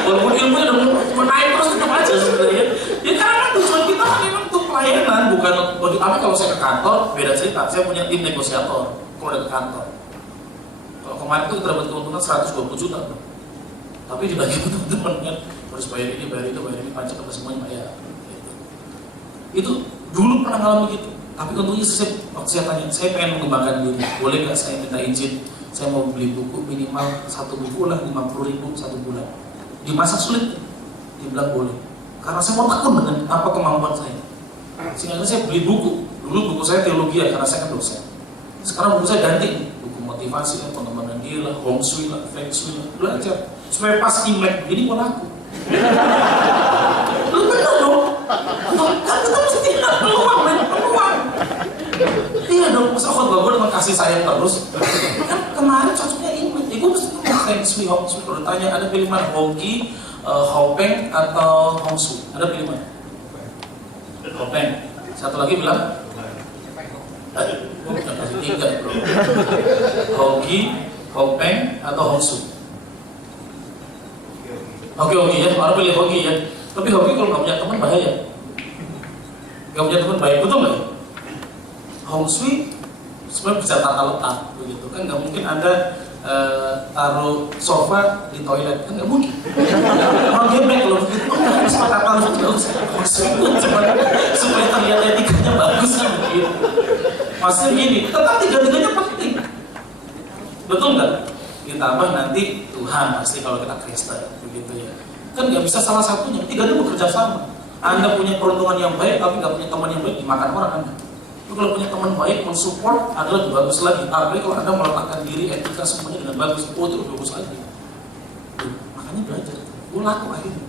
Walaupun ilmunya udah naik terus tetap aja sebenarnya. Ya karena tujuan kita kan memang untuk pelayanan, bukan bagi. Tapi kalau saya ke kantor beda cerita. Saya punya tim negosiator kalau ada ke kantor. Kalau kemarin itu dapat keuntungan 120 juta, bro. Tapi dibagi teman-teman kan harus bayar ini, pajak apa semuanya bayar. Itu dulu pernah ngalamin gitu. Tapi untungnya waktu saya tanya, saya pengen mengembangkan diri. Boleh nggak saya minta izin? Saya mau beli buku minimal 1 buku lah 50.000 1 bulan. Di masa sulit, dibilang boleh. Karena saya mau tekun dengan apa kemampuan saya. Sehingga saya beli buku. Dulu buku saya teologi ya, karena saya kan dosen. Sekarang buku saya ganti, buku motivasi lah, pengembangan diri lah, Hong Shui lah, Feng Shui lah, belajar supaya pas Imlek jadi mau laku. Lu bener dong? Kan kita mesti peluang. Iya dong, masa khotbah gue dengan kasih sayang terus. Kan kemarin cocoknya Imlek, ya gue mesti ngomong Feng Shui, Hong Shui. Kalau ditanya ada pilihan Hoki, Hopeng atau Hong Shui, ada pilihan Hopeng. Satu lagi bilang gue bukan kasih 3 bro. Hoki, Hopeng atau Hong Shui. Oke ya, orang pilih Hoki ya. Tapi Hoki kalau nggak punya teman bahaya. Nggak punya teman baik, betul nggak? Hong Shui sebenarnya bisa tata letak begitu kan, nggak mungkin Anda taruh sofa di toilet, kan nggak mungkin. Orang gemek kalau begitu, harus tata taruh jauh. Hong Shui itu supaya terlihat etikanya bagus kan begitu. Maksudnya gini, tetap tiga-tiganya penting, betul nggak? Ditambah nanti Tuhan pasti kalau kita Kristen begitu ya. Kan nggak bisa salah satunya, tiganya bekerja sama. Anda punya peruntungan yang baik tapi nggak punya teman yang baik, dimakan orang Anda. Kalau punya teman baik mensupport adalah lebih bagus lagi. Apalagi kalau Anda meletakkan diri etika semuanya dengan bagus, itu lebih bagus lagi. Makanya belajar, gue laku akhirnya.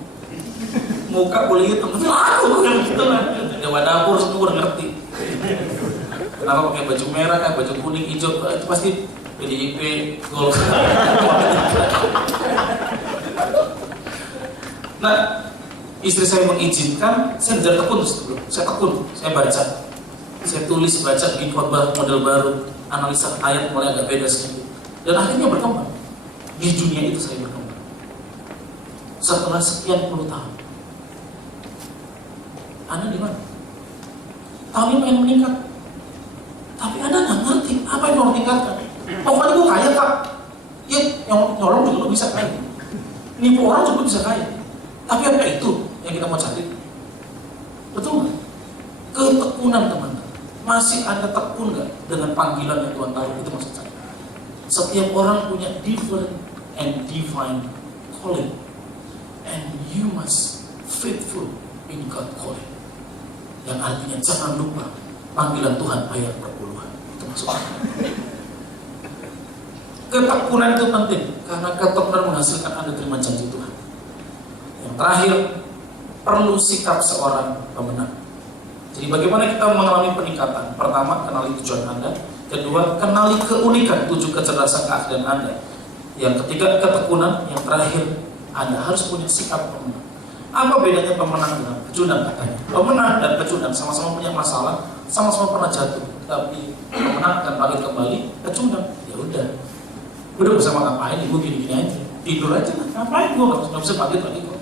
Muka boleh hitam, tapi laku kan gitu lah. Dewa dapur semua udah ngerti. Kenapa pakai baju merah kan, baju kuning, hijau, itu pasti PDIP, Golkar. Nah, istri saya mengizinkan, saya belajar tekun terus dulu. Saya tekun, saya baca, saya tulis, baca di khotbah model baru, analisa ayat mulai agak beda sedikit. Dan akhirnya berkembang. Di dunia itu saya berkembang. Setelah sekian puluh tahun. Anda di mana? Kami pengen meningkat. Tapi Anda nggak ngerti apa yang mau tingkatkan. Pokoknya gue kaya Kak. Ya, yang nyolong juga lo bisa kaya. Nipu orang juga bisa kaya. Tapi apa itu yang kita mau cari? Betul nggak? Ketekunan teman-teman. Masih Anda tekun nggak dengan panggilan yang Tuhan taruh? Itu maksud saya. Setiap orang punya different and divine calling, and you must faithful in God calling. Yang artinya jangan lupa panggilan Tuhan ayat perpuluhan. Itu maksudnya. Ketekunan itu penting karena ketekunan menghasilkan Anda terima janji Tuhan. Yang terakhir, perlu sikap seorang pemenang. Jadi bagaimana kita mengalami peningkatan? Pertama, kenali tujuan Anda. Kedua, kenali keunikan 7 kecerdasan keahlian Anda. Yang ketiga, ketekunan. Yang terakhir, Anda harus punya sikap pemenang. Apa bedanya pemenang dengan pecundang katanya? Pemenang dan pecundang sama-sama punya masalah, sama-sama pernah jatuh. Tapi pemenang akan bangkit kembali, pecundang ya udah bisa ngapain? Gue gini-gini aja, tidur aja lah. Ngapain gue nggak bisa bangkit lagi kok?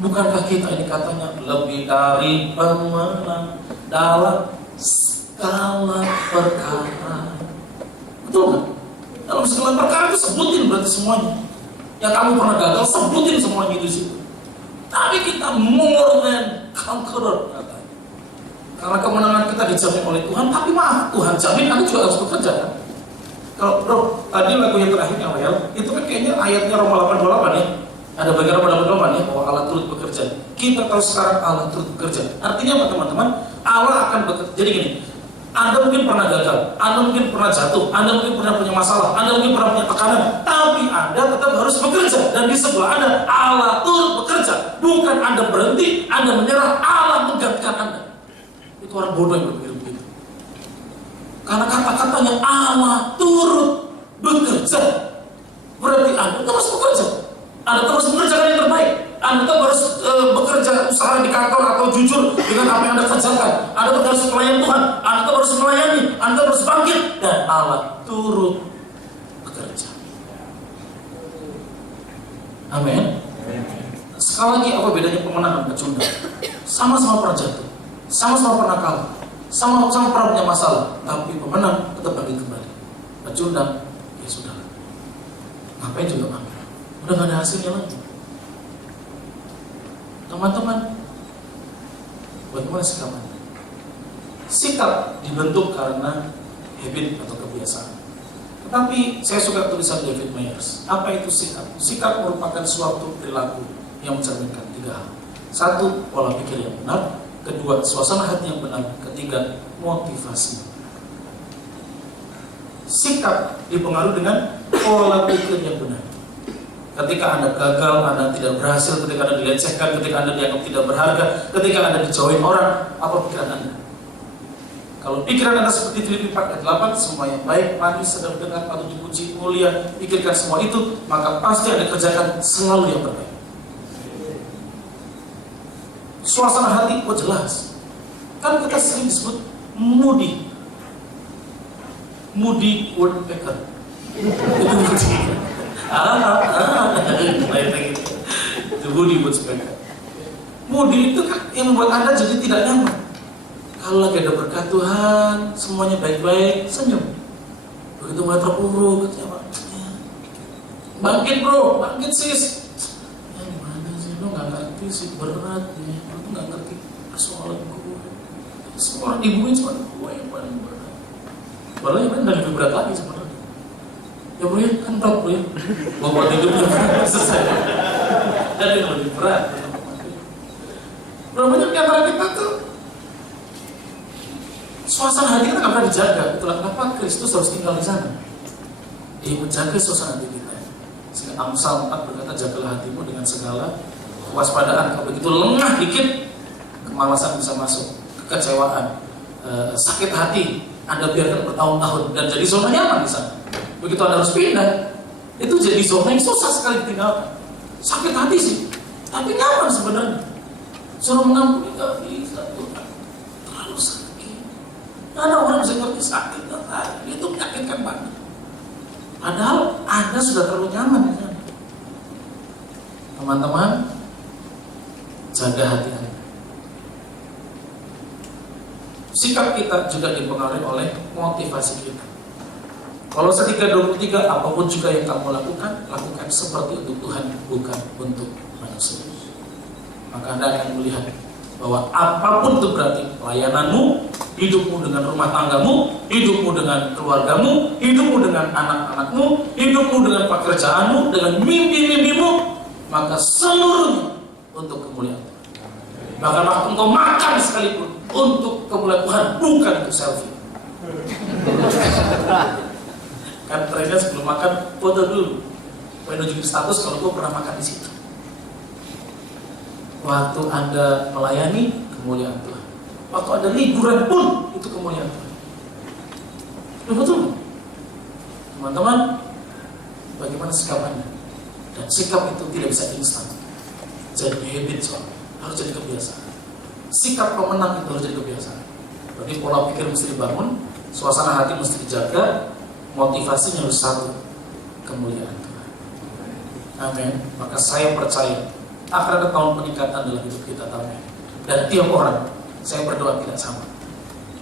Bukankah kita ini katanya lebih dari pemenang dalam segala perkara? Betul nggak? Dalam segala perkara itu sebutin berarti semuanya. Yang kamu pernah gagal, sebutin semuanya itu situ. Tapi kita more than conqueror katanya. Karena kemenangan kita dijamin oleh Tuhan. Tapi maaf, Tuhan jamin Anda juga harus bekerja kan? Kalau bro, tadi lagu yang terakhir yang real, itu kan kayaknya ayatnya Roma 8:28 ya. Ada bagian Roma 8:28 ya, bahwa Allah turut bekerja. Kita tahu sekarang Allah turut bekerja. Artinya apa teman-teman? Allah akan bekerja. Jadi gini, Anda mungkin pernah gagal, Anda mungkin pernah jatuh, Anda mungkin pernah punya masalah, Anda mungkin pernah punya tekanan, tapi Anda tetap harus bekerja. Dan di sebelah Anda, Allah turut bekerja. Bukan Anda berhenti, Anda menyerah, Allah menggantikan Anda. Itu orang bodoh yang berpikir begitu. Karena kata-katanya Allah turut bekerja, berarti Anda terus bekerja. Anda terus mengerjakan yang terbaik. Anda harus bekerja usaha di kantor atau jujur dengan apa yang Anda kerjakan. Anda harus melayani Tuhan. Anda harus melayani. Anda harus bangkit dan Allah turut bekerja. Amin. Sekali lagi, apa bedanya pemenang dan pecundang? Sama-sama pernah jatuh, sama-sama pernah kalah, sama-sama pernah punya masalah. Tapi pemenang tetap bangkit kembali. Pecundang, ya sudah. Ngapain juga bangkit? Udah gak ada hasilnya lagi. Teman-teman, bagaimana sikap Anda? Sikap dibentuk karena habit atau kebiasaan. Tetapi saya suka tulisan David Myers. Apa itu sikap? Sikap merupakan suatu perilaku yang mencerminkan 3 hal. 1, pola pikir yang benar. 2, suasana hati yang benar. 3, motivasi. Sikap dipengaruhi dengan pola pikir yang benar. Ketika Anda gagal, Anda tidak berhasil, ketika Anda dilecehkan, ketika Anda dianggap tidak berharga, ketika Anda dijauhin orang, apa pikiran Anda? Kalau pikiran Anda seperti Filipi 4 ayat 8, semua yang baik, manis, sedang dengar, patut dipuji, mulia, pikirkan semua itu, maka pasti Anda kerjakan selalu yang terbaik. Suasana hati, oh jelas. Kan kita sering disebut moody woodpecker. Itu moody. Itu Moody woodpecker. Moody itu kan yang membuat Anda jadi tidak nyaman. Kalau lagi ada berkat Tuhan, semuanya baik-baik, senyum. Begitu mulai terpuruk, bangkit bro, bangkit sis. Ya gimana sih, lo gak ngerti sih, berat nih. Lo tuh gak ngerti persoalan gue. Semua orang dibunuhin cuma gue yang paling berat. Walau yang paling lebih berat lagi sebenarnya. Ya bro ya, kan berat bro ya. Bawa hidupnya selesai. Dan yang lebih berat. Berapa banyak di antara kita tuh suasana hati kita gak pernah dijaga. Itulah kenapa Kristus harus tinggal di sana. Dia menjaga suasana hati kita. Sehingga Amsal 4 berkata, jagalah hatimu dengan segala kewaspadaan. Kalau begitu lengah dikit, kemalasan bisa masuk, kekecewaan, sakit hati Anda biarkan bertahun-tahun dan jadi zona nyaman di sana. Begitu Anda harus pindah, itu jadi zona yang susah sekali ditinggalkan. Sakit hati sih, tapi nyaman sebenarnya. Suruh mengampuni gak bisa, Tuhan. Terlalu sakit. Ada orang bisa ngerti sakit, itu menyakitkan banget. Padahal Anda sudah terlalu nyaman di sana. Teman-teman, jaga hati Anda. Sikap kita juga dipengaruhi oleh motivasi kita. Kalau 3:23, apapun juga yang kamu lakukan seperti untuk Tuhan, bukan untuk manusia. Maka Anda akan melihat bahwa apapun itu berarti pelayananmu, hidupmu dengan rumah tanggamu, hidupmu dengan keluargamu, hidupmu dengan anak-anakmu, hidupmu dengan pekerjaanmu, dengan mimpi-mimpimu, maka seluruhnya untuk kemuliaan Tuhan. Bahkan waktu engkau makan sekalipun untuk kemuliaan Tuhan, bukan untuk selfie. Kan trennya sebelum makan foto dulu, menunjukin status kalau kau pernah makan di situ. Waktu Anda melayani, kemuliaan Tuhan. Waktu Anda liburan pun, itu kemuliaan Tuhan. Betul? Teman-teman, bagaimana sikap Anda? Dan sikap itu tidak bisa instan. Jadi habit soalnya, harus jadi kebiasaan. Sikap pemenang itu harus jadi kebiasaan. Berarti pola pikir mesti dibangun, suasana hati mesti dijaga, motivasinya harus satu, kemuliaan Tuhan. Amin. Maka saya percaya akan ada tahun peningkatan dalam hidup kita tahun ini. Dan tiap orang, saya berdoa tidak sama.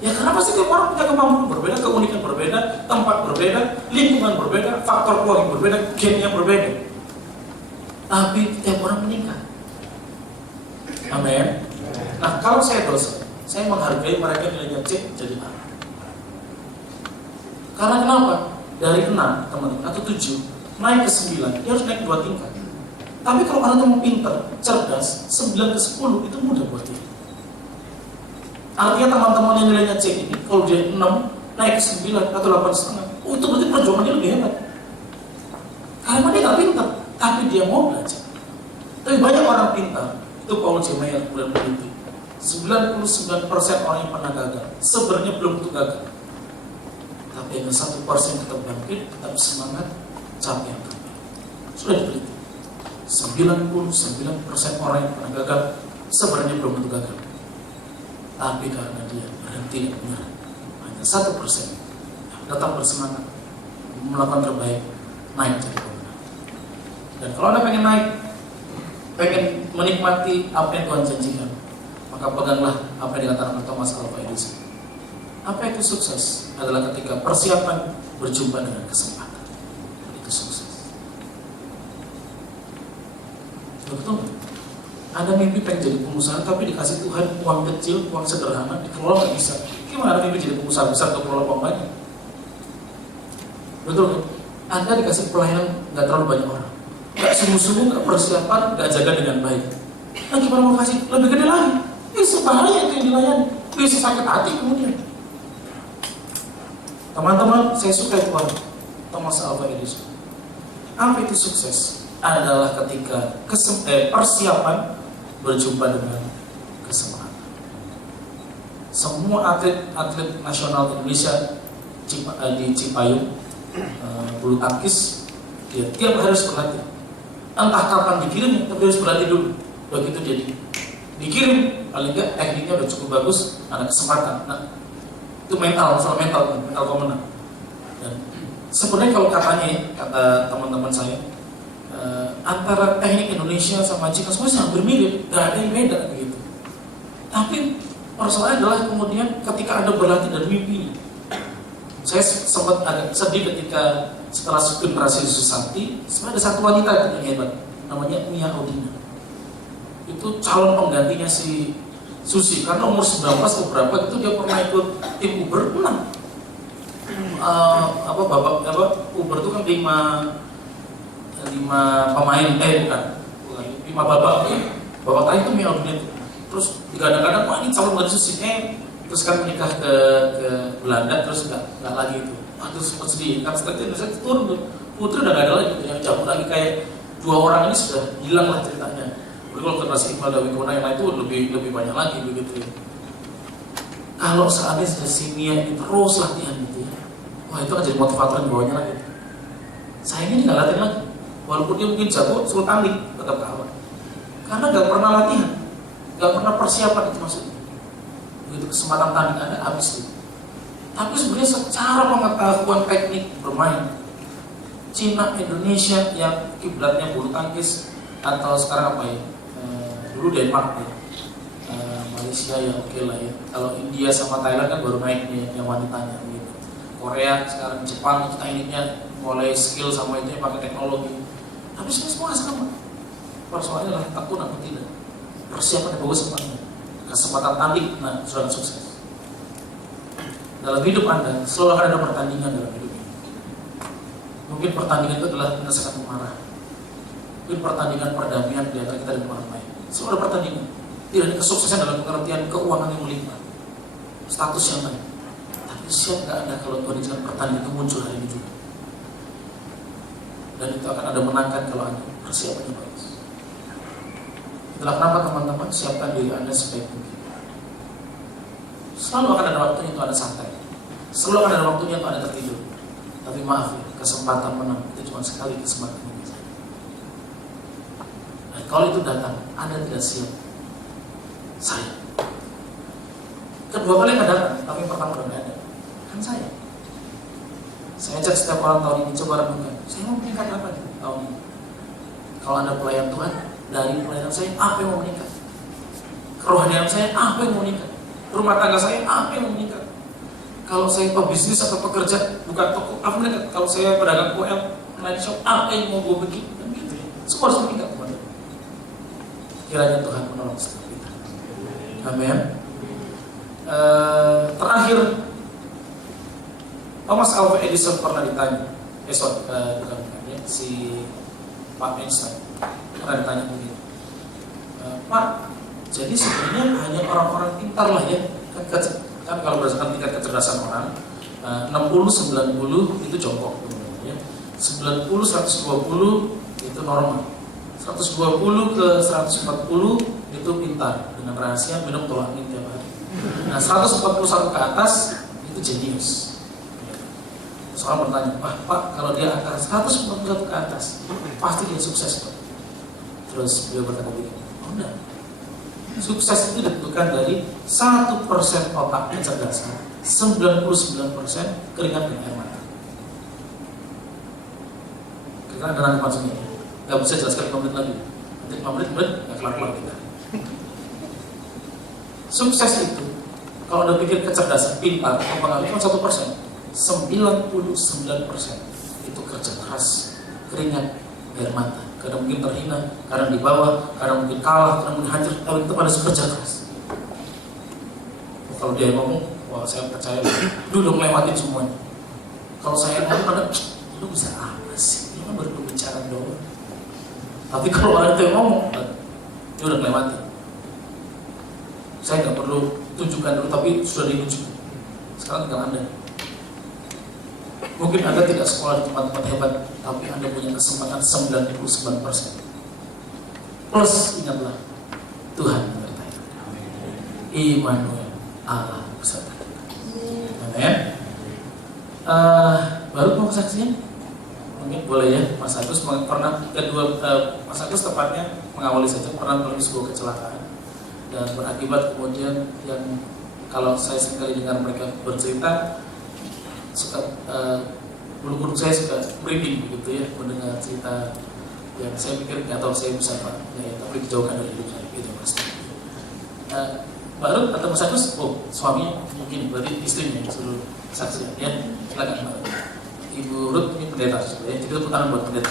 Ya karena pasti tiap orang punya kemampuan berbeda, keunikan berbeda, tempat berbeda, lingkungan berbeda, faktor keluarga berbeda, gennya berbeda. Tapi tiap orang meningkat. Amin. Nah kalau saya dosen, saya menghargai mereka nilainya C jadi A. Karena kenapa? Dari 6 teman-teman atau 7 naik ke 9, dia harus naik 2 tingkat. Tapi kalau anaknya mau pintar, cerdas, 9 ke 10 itu mudah buat dia. Artinya teman-teman yang nilainya C ini, kalau dia 6 naik ke 9 atau 8,5, itu berarti perjuangannya lebih hebat. Karena dia nggak pintar, tapi dia mau belajar. Tapi banyak orang pintar, itu Paul J. Meyer mulai meneliti. 99% orang yang pernah gagal, sebenarnya belum tentu gagal. Tapi hanya 1% tetap bangkit, tetap semangat, capek yang terbaik. Sudah diteliti. 99% orang yang pernah gagal sebenarnya belum tentu gagal. Tapi karena dia berhenti dan menyerah, hanya 1% tetap bersemangat, melakukan terbaik, naik jadi pemenang. Dan kalau Anda pengen naik, pengen menikmati apa yang Tuhan janjikan, maka peganglah apa yang dikatakan oleh Thomas Alva Edison. Apa itu sukses? Adalah ketika persiapan berjumpa dengan kesempatan. Itu sukses. Betul? Ada mimpi pengen jadi pengusaha, tapi dikasih Tuhan uang kecil, uang sederhana, dikelola nggak bisa. Gimana ada mimpi jadi pengusaha besar atau kelola uang banyak? Betul? Anda dikasih pelayanan nggak terlalu banyak orang, nggak sungguh-sungguh, nggak persiapan, nggak jaga dengan baik. Nah gimana mau kasih lebih gede lagi? Bisa bahaya itu yang dilayani, bisa sakit hati kemudian. Teman-teman, saya suka itu Thomas Alva Edison. Apa itu sukses? Adalah ketika persiapan berjumpa dengan kesempatan. Semua atlet nasional Indonesia di Cipayung, bulu tangkis, dia tiap hari harus berlatih. Entah kapan dikirim, tapi harus berlatih dulu. Begitu jadi dikirim, paling enggak tekniknya udah cukup bagus, ada kesempatan. Nah, itu mental, masalah mental pemenang. Dan sebenarnya kalau katanya, kata teman-teman saya, antara teknik Indonesia sama Cina semuanya hampir mirip, gak ada yang beda begitu. Tapi persoalannya adalah kemudian ketika Anda berlatih dan mimpi. Saya sempat agak sedih ketika setelah generasi Susanti, sebenarnya ada satu wanita yang hebat, namanya Mia Audina. Itu calon penggantinya si Susi, karena umur 19 atau berapa itu dia pernah ikut tim Uber, menang. Uber itu kan 5 pemain, bukan 5 babak terakhir itu Mia Audina itu. Terus digadang-gadang, wah ini calon dari Susi, terus kan menikah ke Belanda, terus nggak lagi itu. Terus sempat sedih, kan setelah itu turun tuh, putri udah nggak ada lagi, yang cabut lagi kayak 2 orang ini sudah hilang lah ceritanya. Kalau generasi Iqbal Dawi Kona yang lain itu lebih banyak lagi begitu. Kalau seandainya si Mia ini terus latihan gitu ya, wah itu kan jadi motivator di bawahnya lagi. Saya ini nggak latihan lagi, walaupun dia mungkin jago, suruh tanding tetap kalah. Karena nggak pernah latihan, nggak pernah persiapan, itu maksudnya. Begitu kesempatan tanding ada, habis itu. Tapi sebenarnya secara pengetahuan teknik bermain, Cina, Indonesia yang kiblatnya bulu tangkis atau sekarang apa ya? Dulu Denmark ya. Malaysia ya oke lah ya. Kalau India sama Thailand kan baru naik nih yang wanitanya gitu. Korea sekarang, Jepang itu tekniknya mulai skill sama itu pakai teknologi. Tapi semua sama. Persoalannya adalah takut atau tidak. Persiapan yang bagus semuanya. Kesempatan tanding, nah sudah sukses. Dalam hidup Anda selalu akan ada pertandingan dalam hidup ini. Mungkin pertandingan itu adalah menyelesaikan marah. Mungkin pertandingan perdamaian di antara kita dan orang lain. Selalu ada pertandingan. Tidak hanya kesuksesan dalam pengertian keuangan yang melimpah, status yang baik. Tapi siap gak Anda kalau Tuhan izinkan pertandingan itu muncul hari ini juga. Dan itu akan Anda menangkan kalau Anda persiapannya bagus. Itulah kenapa teman-teman siapkan diri Anda sebaik mungkin. Selalu akan ada waktunya itu Anda santai. Selalu akan ada waktunya itu Anda tertidur. Tapi maaf ya, kesempatan menang itu cuma sekali kesempatan ini. Dan kalau itu datang, Anda tidak siap. Saya kedua kali nggak datang, tapi yang pertama udah nggak ada. Kan saya ajak setiap orang tahun ini coba renungkan, saya mau meningkat apa nih tahun ini? Kalau Anda pelayan Tuhan, dari pelayanan saya apa yang mau meningkat? Kerohanian saya apa yang mau meningkat? Rumah tangga saya apa yang mau meningkat? Kalau saya pebisnis atau pekerja buka toko apa meningkat? Kalau saya pedagang UM online shop apa yang mau gue bikin? Dan gitu ya. Semua harus meningkat teman. Kiranya Tuhan menolong kita. Amin. Terakhir, Thomas Alva Edison pernah ditanya, si Pak Einstein pernah ditanya begini, Pak, jadi sebenarnya hanya orang-orang pintar lah ya, kan kalau berdasarkan tingkat kecerdasan orang, 60-90 itu jongkok, ya. 90-120 itu normal, 120 ke 140 itu pintar dengan rahasia minum tolak angin tiap hari. Nah 141 ke atas itu jenius. Soal bertanya, Pak kalau dia angka 141 ke atas pasti dia sukses Pak. Terus beliau berkata begini, oh enggak, sukses itu ditentukan dari 1% otak kecerdasan, 99% keringat dan air mata. Kira-kira ada nanggapan sini ya? Gak bisa jelaskan 5 menit lagi. Nanti 5 menit gak kelar-kelar kita. Sukses itu, kalau Anda pikir kecerdasan, pintar, pengaruh cuma 1%, 99% itu kerja keras, keringat, air mata. Kadang mungkin terhina, kadang di bawah, kadang mungkin kalah, kadang mungkin hancur, tapi itu pada kerja keras. Kalau dia ngomong, wah saya percaya, dulu ngelewatin semuanya. Kalau saya ngomong, kadang, lu bisa apa sih? Lu kan baru berbicara doang. Tapi kalau orang itu yang ngomong, dia udah ngelewatin. Saya nggak perlu tunjukkan dulu, tapi sudah ditunjukkan. Sekarang tinggal Anda. Mungkin Anda tidak sekolah di tempat-tempat hebat, tapi Anda punya kesempatan 99%. Plus ingatlah, Tuhan menyertai Anda. Immanuel, Allah beserta kita. Amin. Baru mau kesaksian? Mungkin boleh ya, Mas Agus pernah Mas Agus tepatnya mengawali saja pernah melalui sebuah kecelakaan. Dan berakibat kemudian yang kalau saya sekali dengar mereka bercerita suka bulu kuduk saya suka merinding begitu ya mendengar cerita yang saya pikir nggak tahu saya bisa apa ya, tapi dijauhkan dari hidup saya gitu Mas. Baru kata Mas Agus, oh suaminya mungkin berarti istrinya yang suruh saksi ya, silakan Mbak. Ibu Ruth ini pendeta ya, jadi tepuk tangan buat pendeta.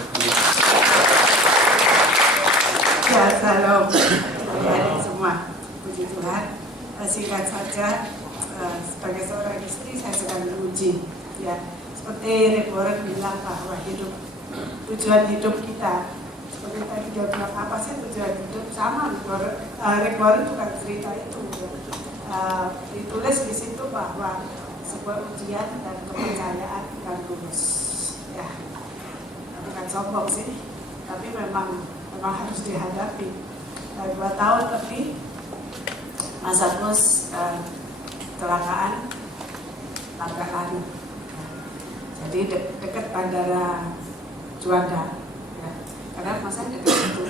Ya, salam dari semua. Puji Tuhan. Singkat saja, sebagai seorang istri saya sedang diuji. Ya, seperti Reborn bilang bahwa tujuan hidup kita. Seperti tadi dia bilang apa sih tujuan hidup sama Reborn itu kan cerita itu. Ditulis di situ bahwa sebuah ujian dan kepercayaan dan lulus. Ya, bukan sombong sih, tapi memang harus dihadapi. 2 tahun lebih Mas Agus kecelakaan tabrak lari. Jadi dekat bandara Juanda. Ya. Karena masa dekat itu.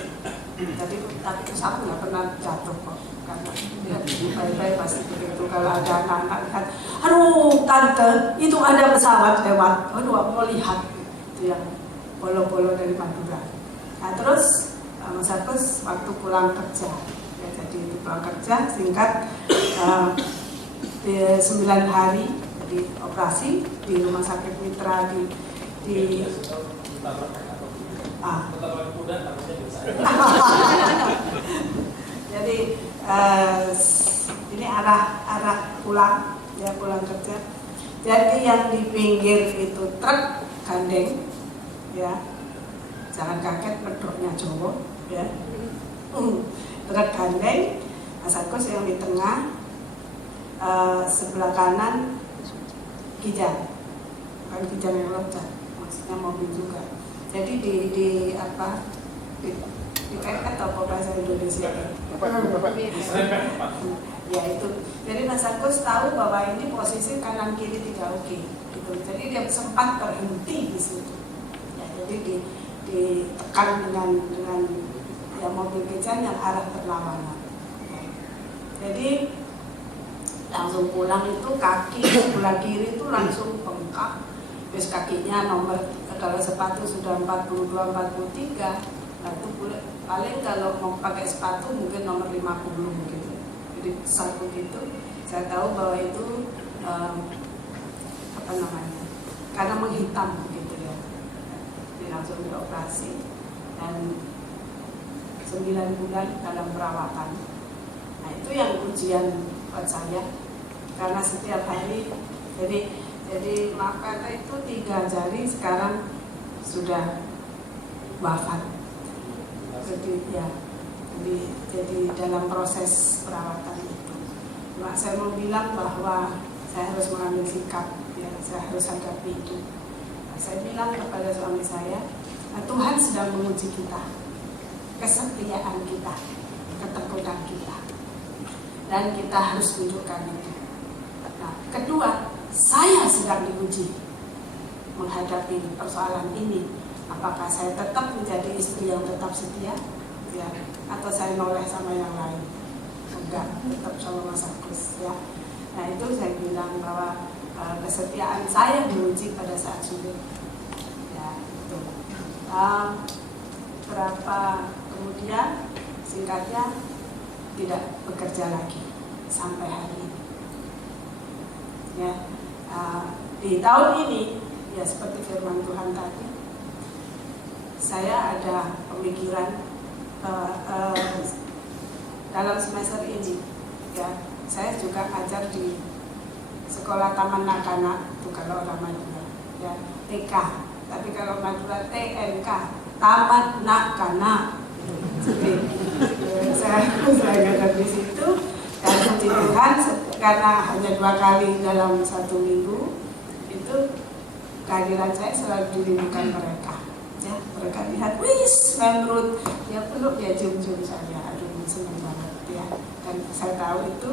Tapi pesawat nggak pernah jatuh kok. Karena dia baik-baik pasti begitu. Kalau ada anak-anak kan, aduh tante itu ada pesawat lewat. Aduh aku mau lihat itu yang bolo-bolo dari Madura. Nah terus Mas Agus waktu pulang kerja, ya, jadi pulang kerja singkat 9 hari jadi operasi di rumah sakit Mitra di jadi ini arah pulang, ya pulang kerja. Jadi yang di pinggir itu truk gandeng, ya jangan kaget pedoknya Jawa, ya truk gandeng, Mas Agus yang di tengah, sebelah kanan kijang, bukan kijang yang loncat, maksudnya mobil juga. Jadi di apa di atau apa bahasa Indonesia ya itu. Jadi Mas Agus tahu bahwa ini posisi kanan kiri tidak oke gitu. Jadi dia sempat berhenti di situ ya, jadi ditekan dengan ya mobil kijang yang arah berlawanan ya. Jadi langsung pulang itu kaki sebelah kiri itu langsung bengkak. Terus kakinya nomor, kalau sepatu sudah 42, 43, nah itu paling kalau mau pakai sepatu mungkin nomor 50 gitu. Jadi satu gitu, saya tahu bahwa itu apa namanya, karena menghitam gitu ya. Jadi langsung dioperasi dan 9 bulan dalam perawatan. Nah itu yang ujian buat saya, karena setiap hari jadi maaf kata itu 3 jari sekarang sudah wafat. Jadi dalam proses perawatan itu, cuma saya mau bilang bahwa saya harus mengambil sikap, ya saya harus hadapi itu. Saya bilang kepada suami saya, nah, Tuhan sedang menguji kita, kesetiaan kita, ketekunan kita, dan kita harus tunjukkan itu. Nah, kedua, saya sedang diuji menghadapi persoalan ini. Apakah saya tetap menjadi istri yang tetap setia, ya, atau saya noleh sama yang lain? Enggak, tetap sama Mas Agus, ya. Nah itu saya bilang bahwa kesetiaan saya diuji pada saat sulit. Ya, itu. Berapa kemudian, singkatnya tidak bekerja lagi sampai hari ini. Ya. Di tahun ini, ya seperti firman Tuhan tadi, saya ada pemikiran dalam semester ini, ya saya juga ngajar di sekolah Taman Nakana, itu kalau orang Madura, ya TK, tapi kalau Madura TNK, Taman Nakana. Jadi saya ngajar di situ, dan puji Tuhan karena hanya 2 kali dalam 1 minggu itu kehadiran saya selalu dirindukan mereka. Ya, mereka lihat, wis, menurut dia peluk, dia cium-cium saya, aduh senang banget ya. Dan saya tahu itu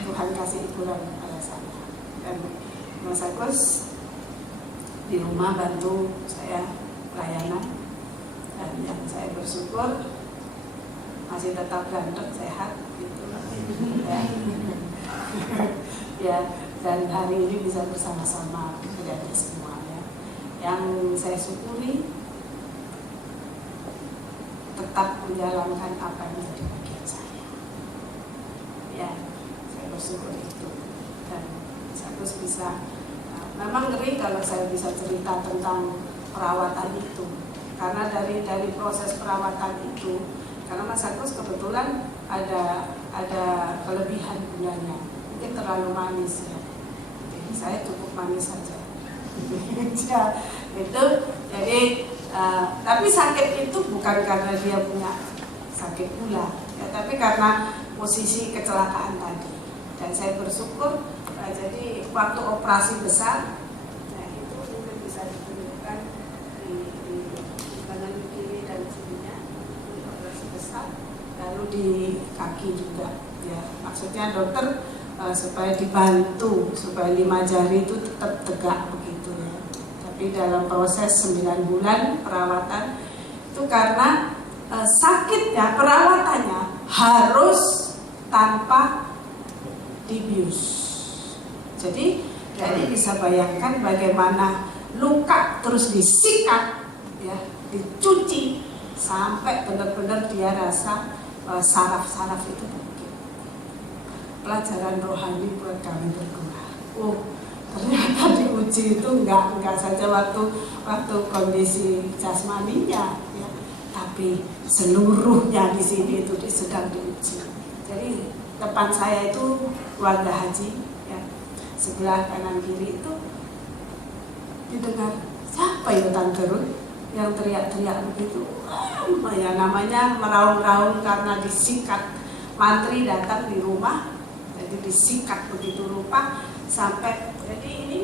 Tuhan kasih hiburan kepada saya. Dan Mas Agus di rumah bantu saya pelayanan, dan yang saya bersyukur masih tetap ganteng, sehat gitu. Ya. Ya, dan hari ini bisa bersama-sama dengan semuanya. Yang saya syukuri tetap menjalankan apa yang menjadi bagian saya. Ya, saya bersyukur itu. Dan saya terus bisa, memang ngeri kalau saya bisa cerita tentang perawatan itu, karena dari proses perawatan itu, karena Mas Agus kebetulan ada kelebihan gulanya, mungkin terlalu manis ya. Jadi saya cukup manis saja. Itu jadi tapi sakit itu bukan karena dia punya sakit gula ya, tapi karena posisi kecelakaan tadi. Dan saya bersyukur jadi waktu operasi besar, nah itu mungkin bisa ditunjukkan di kanan kiri dan sininya, di operasi besar, lalu di kaki juga ya, maksudnya maksudnya dokter supaya dibantu supaya 5 jari itu tetap tegak begitu ya. Tapi dalam proses 9 bulan perawatan itu karena sakitnya perawatannya harus tanpa dibius. Jadi bisa bayangkan bagaimana luka terus disikat ya, dicuci sampai benar-benar dia rasa saraf-saraf itu mungkin. Pelajaran rohani buat kami berdua. Ternyata diuji itu enggak saja waktu kondisi jasmaninya ya, tapi seluruhnya di sini itu sedang diuji. Jadi depan saya itu keluarga haji ya, sebelah kanan kiri itu didengar siapa ya Tante Ruth yang teriak-teriak begitu. Ya namanya meraung-raung karena disikat. Mantri datang di rumah, jadi disikat begitu rupa sampai jadi ini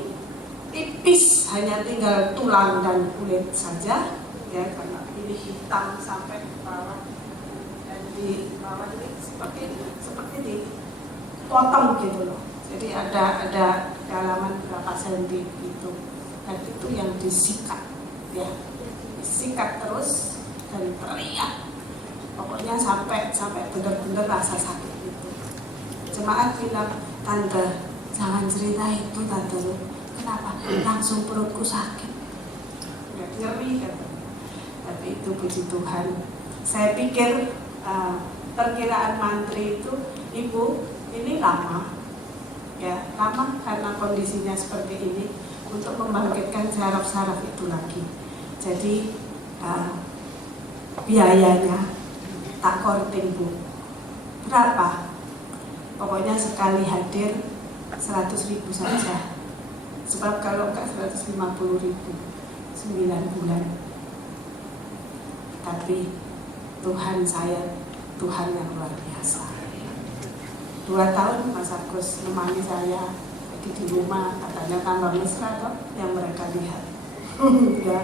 tipis, hanya tinggal tulang dan kulit saja ya, karena ini hitam sampai ke bawah dan di bawah ini seperti dipotong gitu loh. Jadi ada dalaman berapa senti itu, dan itu yang disikat ya, disikat terus dan teriak. Pokoknya sampai benar-benar rasa sakit itu. Jemaat bilang, Tante jangan cerita itu Tante. Kenapa? Langsung perutku sakit. Nyeri kan. Tapi itu puji Tuhan. Saya pikir perkiraan mantri itu, Ibu, ini lama. Ya, lama karena kondisinya seperti ini untuk membangkitkan saraf-saraf itu lagi. Jadi biayanya tak korting Bu. Berapa? Pokoknya sekali hadir 100.000 saja. Sebab kalau enggak 150.000 9 bulan. Tapi Tuhan saya, Tuhan yang luar biasa. 2 tahun Mas Agus nemani saya lagi di rumah, katanya tambah mesra toh yang mereka lihat. Ya,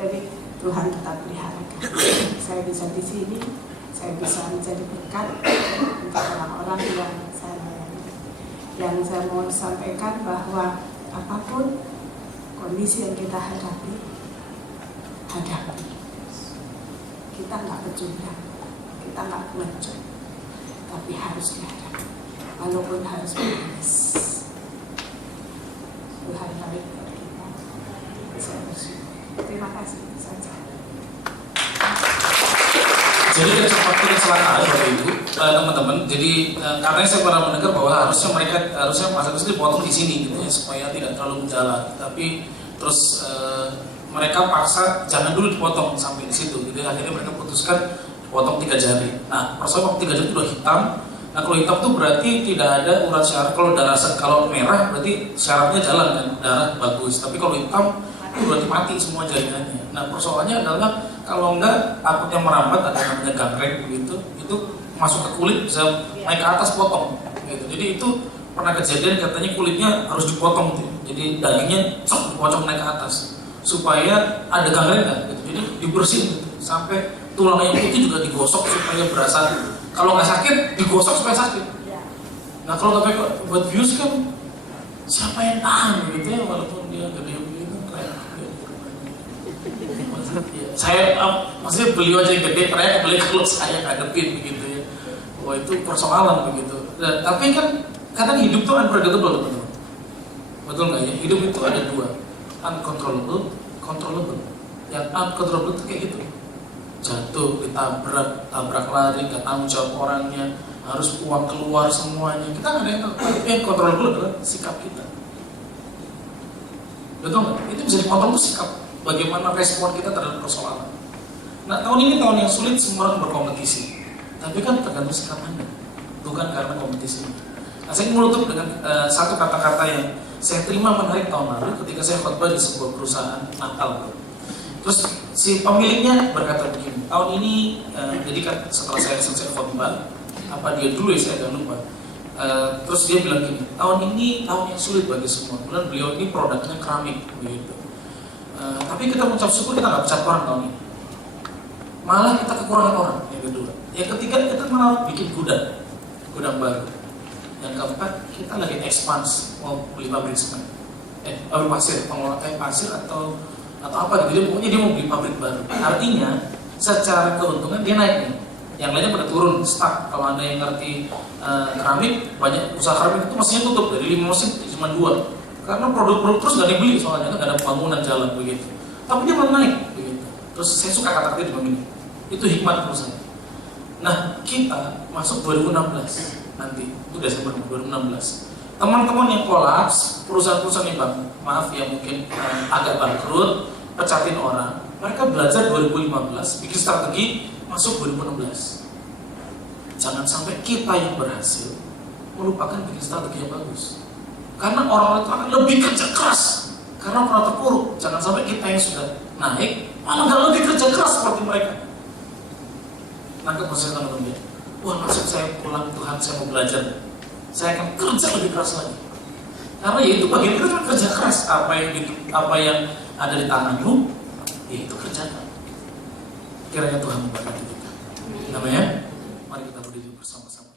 jadi Tuhan tetap pelihara. Saya bisa di sini, saya bisa menjadi berkat untuk orang-orang yang saya layani. Yang saya mau sampaikan bahwa apapun kondisi yang kita hadapi, kita nggak pecundang, kita nggak pengecut, tapi harus dihadapi, walaupun harus menangis. Tuhan baik bagi kita. Saya bersyukur. Terima kasih saja. Jadi waktu kecelakaan Bapak Ibu, teman-teman. Jadi karena saya pernah mendengar bahwa harusnya masa itu dipotong di sini gitu ya, supaya tidak terlalu menjalar. Tapi terus mereka paksa jangan dulu dipotong sampai di situ. Jadi akhirnya mereka putuskan potong 3 jari. Nah, persoalan 3 jari itu udah hitam. Nah, kalau hitam itu berarti tidak ada urat syaraf. Kalau merah berarti syarafnya jalan kan, darah bagus. Tapi kalau hitam itu berarti mati semua jaringannya. Nah, persoalannya adalah kalau enggak takutnya merambat, ada namanya gangreng begitu, itu masuk ke kulit bisa naik ke atas potong gitu. Jadi itu pernah kejadian, katanya kulitnya harus dipotong gitu. Jadi dagingnya dipotong naik ke atas supaya ada gangreng kan gitu. Jadi dibersihin gitu. Sampai tulang yang putih juga digosok supaya berasa. Kalau nggak sakit digosok supaya sakit. Nah, kalau tapi buat bius kan siapa yang tahan gitu ya, walaupun dia gede begitu kayak saya maksudnya beliau aja yang gede, teriak beli kalau saya ngadepin begitu ya. Wah, itu persoalan begitu. Nah, tapi kan kadang hidup tuh unpredictable teman-teman. Betul nggak ya? Hidup itu ada 2, uncontrollable, controllable. Yang uncontrollable itu kayak gitu, jatuh, ditabrak, tabrak lari, nggak tanggung jawab orangnya, harus uang keluar semuanya. Kita nggak ada yang tahu. Yang controllable adalah sikap kita. Betul nggak? Itu bisa dikontrol tuh sikap. Bagaimana respon kita terhadap persoalan. Nah, tahun ini tahun yang sulit, semua orang berkompetisi. Tapi kan tergantung sikap Anda, bukan karena kompetisi. Nah, saya menutup dengan satu kata-kata yang saya terima menarik tahun lalu ketika saya khotbah di sebuah perusahaan Natal. Terus si pemiliknya berkata begini, tahun ini, jadi kan setelah saya selesai khotbah, apa dia dulu ya saya agak lupa. Terus dia bilang gini, tahun ini tahun yang sulit bagi semua. Kemudian beliau ini produknya keramik begitu. Tapi kita mengucap syukur kita nggak pecat orang tahun ini. Malah kita kekurangan orang yang kedua. Yang ketiga kita malah bikin gudang baru. Yang keempat, kita lagi ekspans mau beli pabrik semen, pabrik pasir, pengelolaan pasir atau apa gitu. Pokoknya dia mau beli pabrik baru. Artinya secara keuntungan dia naik nih. Yang lainnya pada turun, stuck. Kalau Anda yang ngerti keramik, banyak usaha keramik itu mesinnya tutup dari 5 mesin cuma 2. Karena produk-produk terus nggak dibeli soalnya kan nggak ada pembangunan jalan begitu. Tapi dia malah naik begitu. Terus saya suka kata-kata dia begini. Itu hikmat menurut saya. Nah, kita masuk 2016 nanti, itu Desember 2016. Teman-teman yang kolaps, perusahaan-perusahaan yang maaf ya mungkin agak bangkrut, pecatin orang, mereka belajar 2015, bikin strategi masuk 2016. Jangan sampai kita yang berhasil melupakan bikin strategi yang bagus. Karena orang-orang itu akan lebih kerja keras karena pernah terpuruk. Jangan sampai kita yang sudah naik malah nggak lebih kerja keras seperti mereka. Nangkep maksud saya teman-teman. Wah, maksud saya pulang Tuhan, saya mau belajar. Saya akan kerja lebih keras lagi. Karena ya itu bagian kita kan kerja keras. Apa yang ada di tanganmu, ya itu kerjakan. Kiranya Tuhan memberkati kita. Namanya, mari kita berdiri bersama-sama.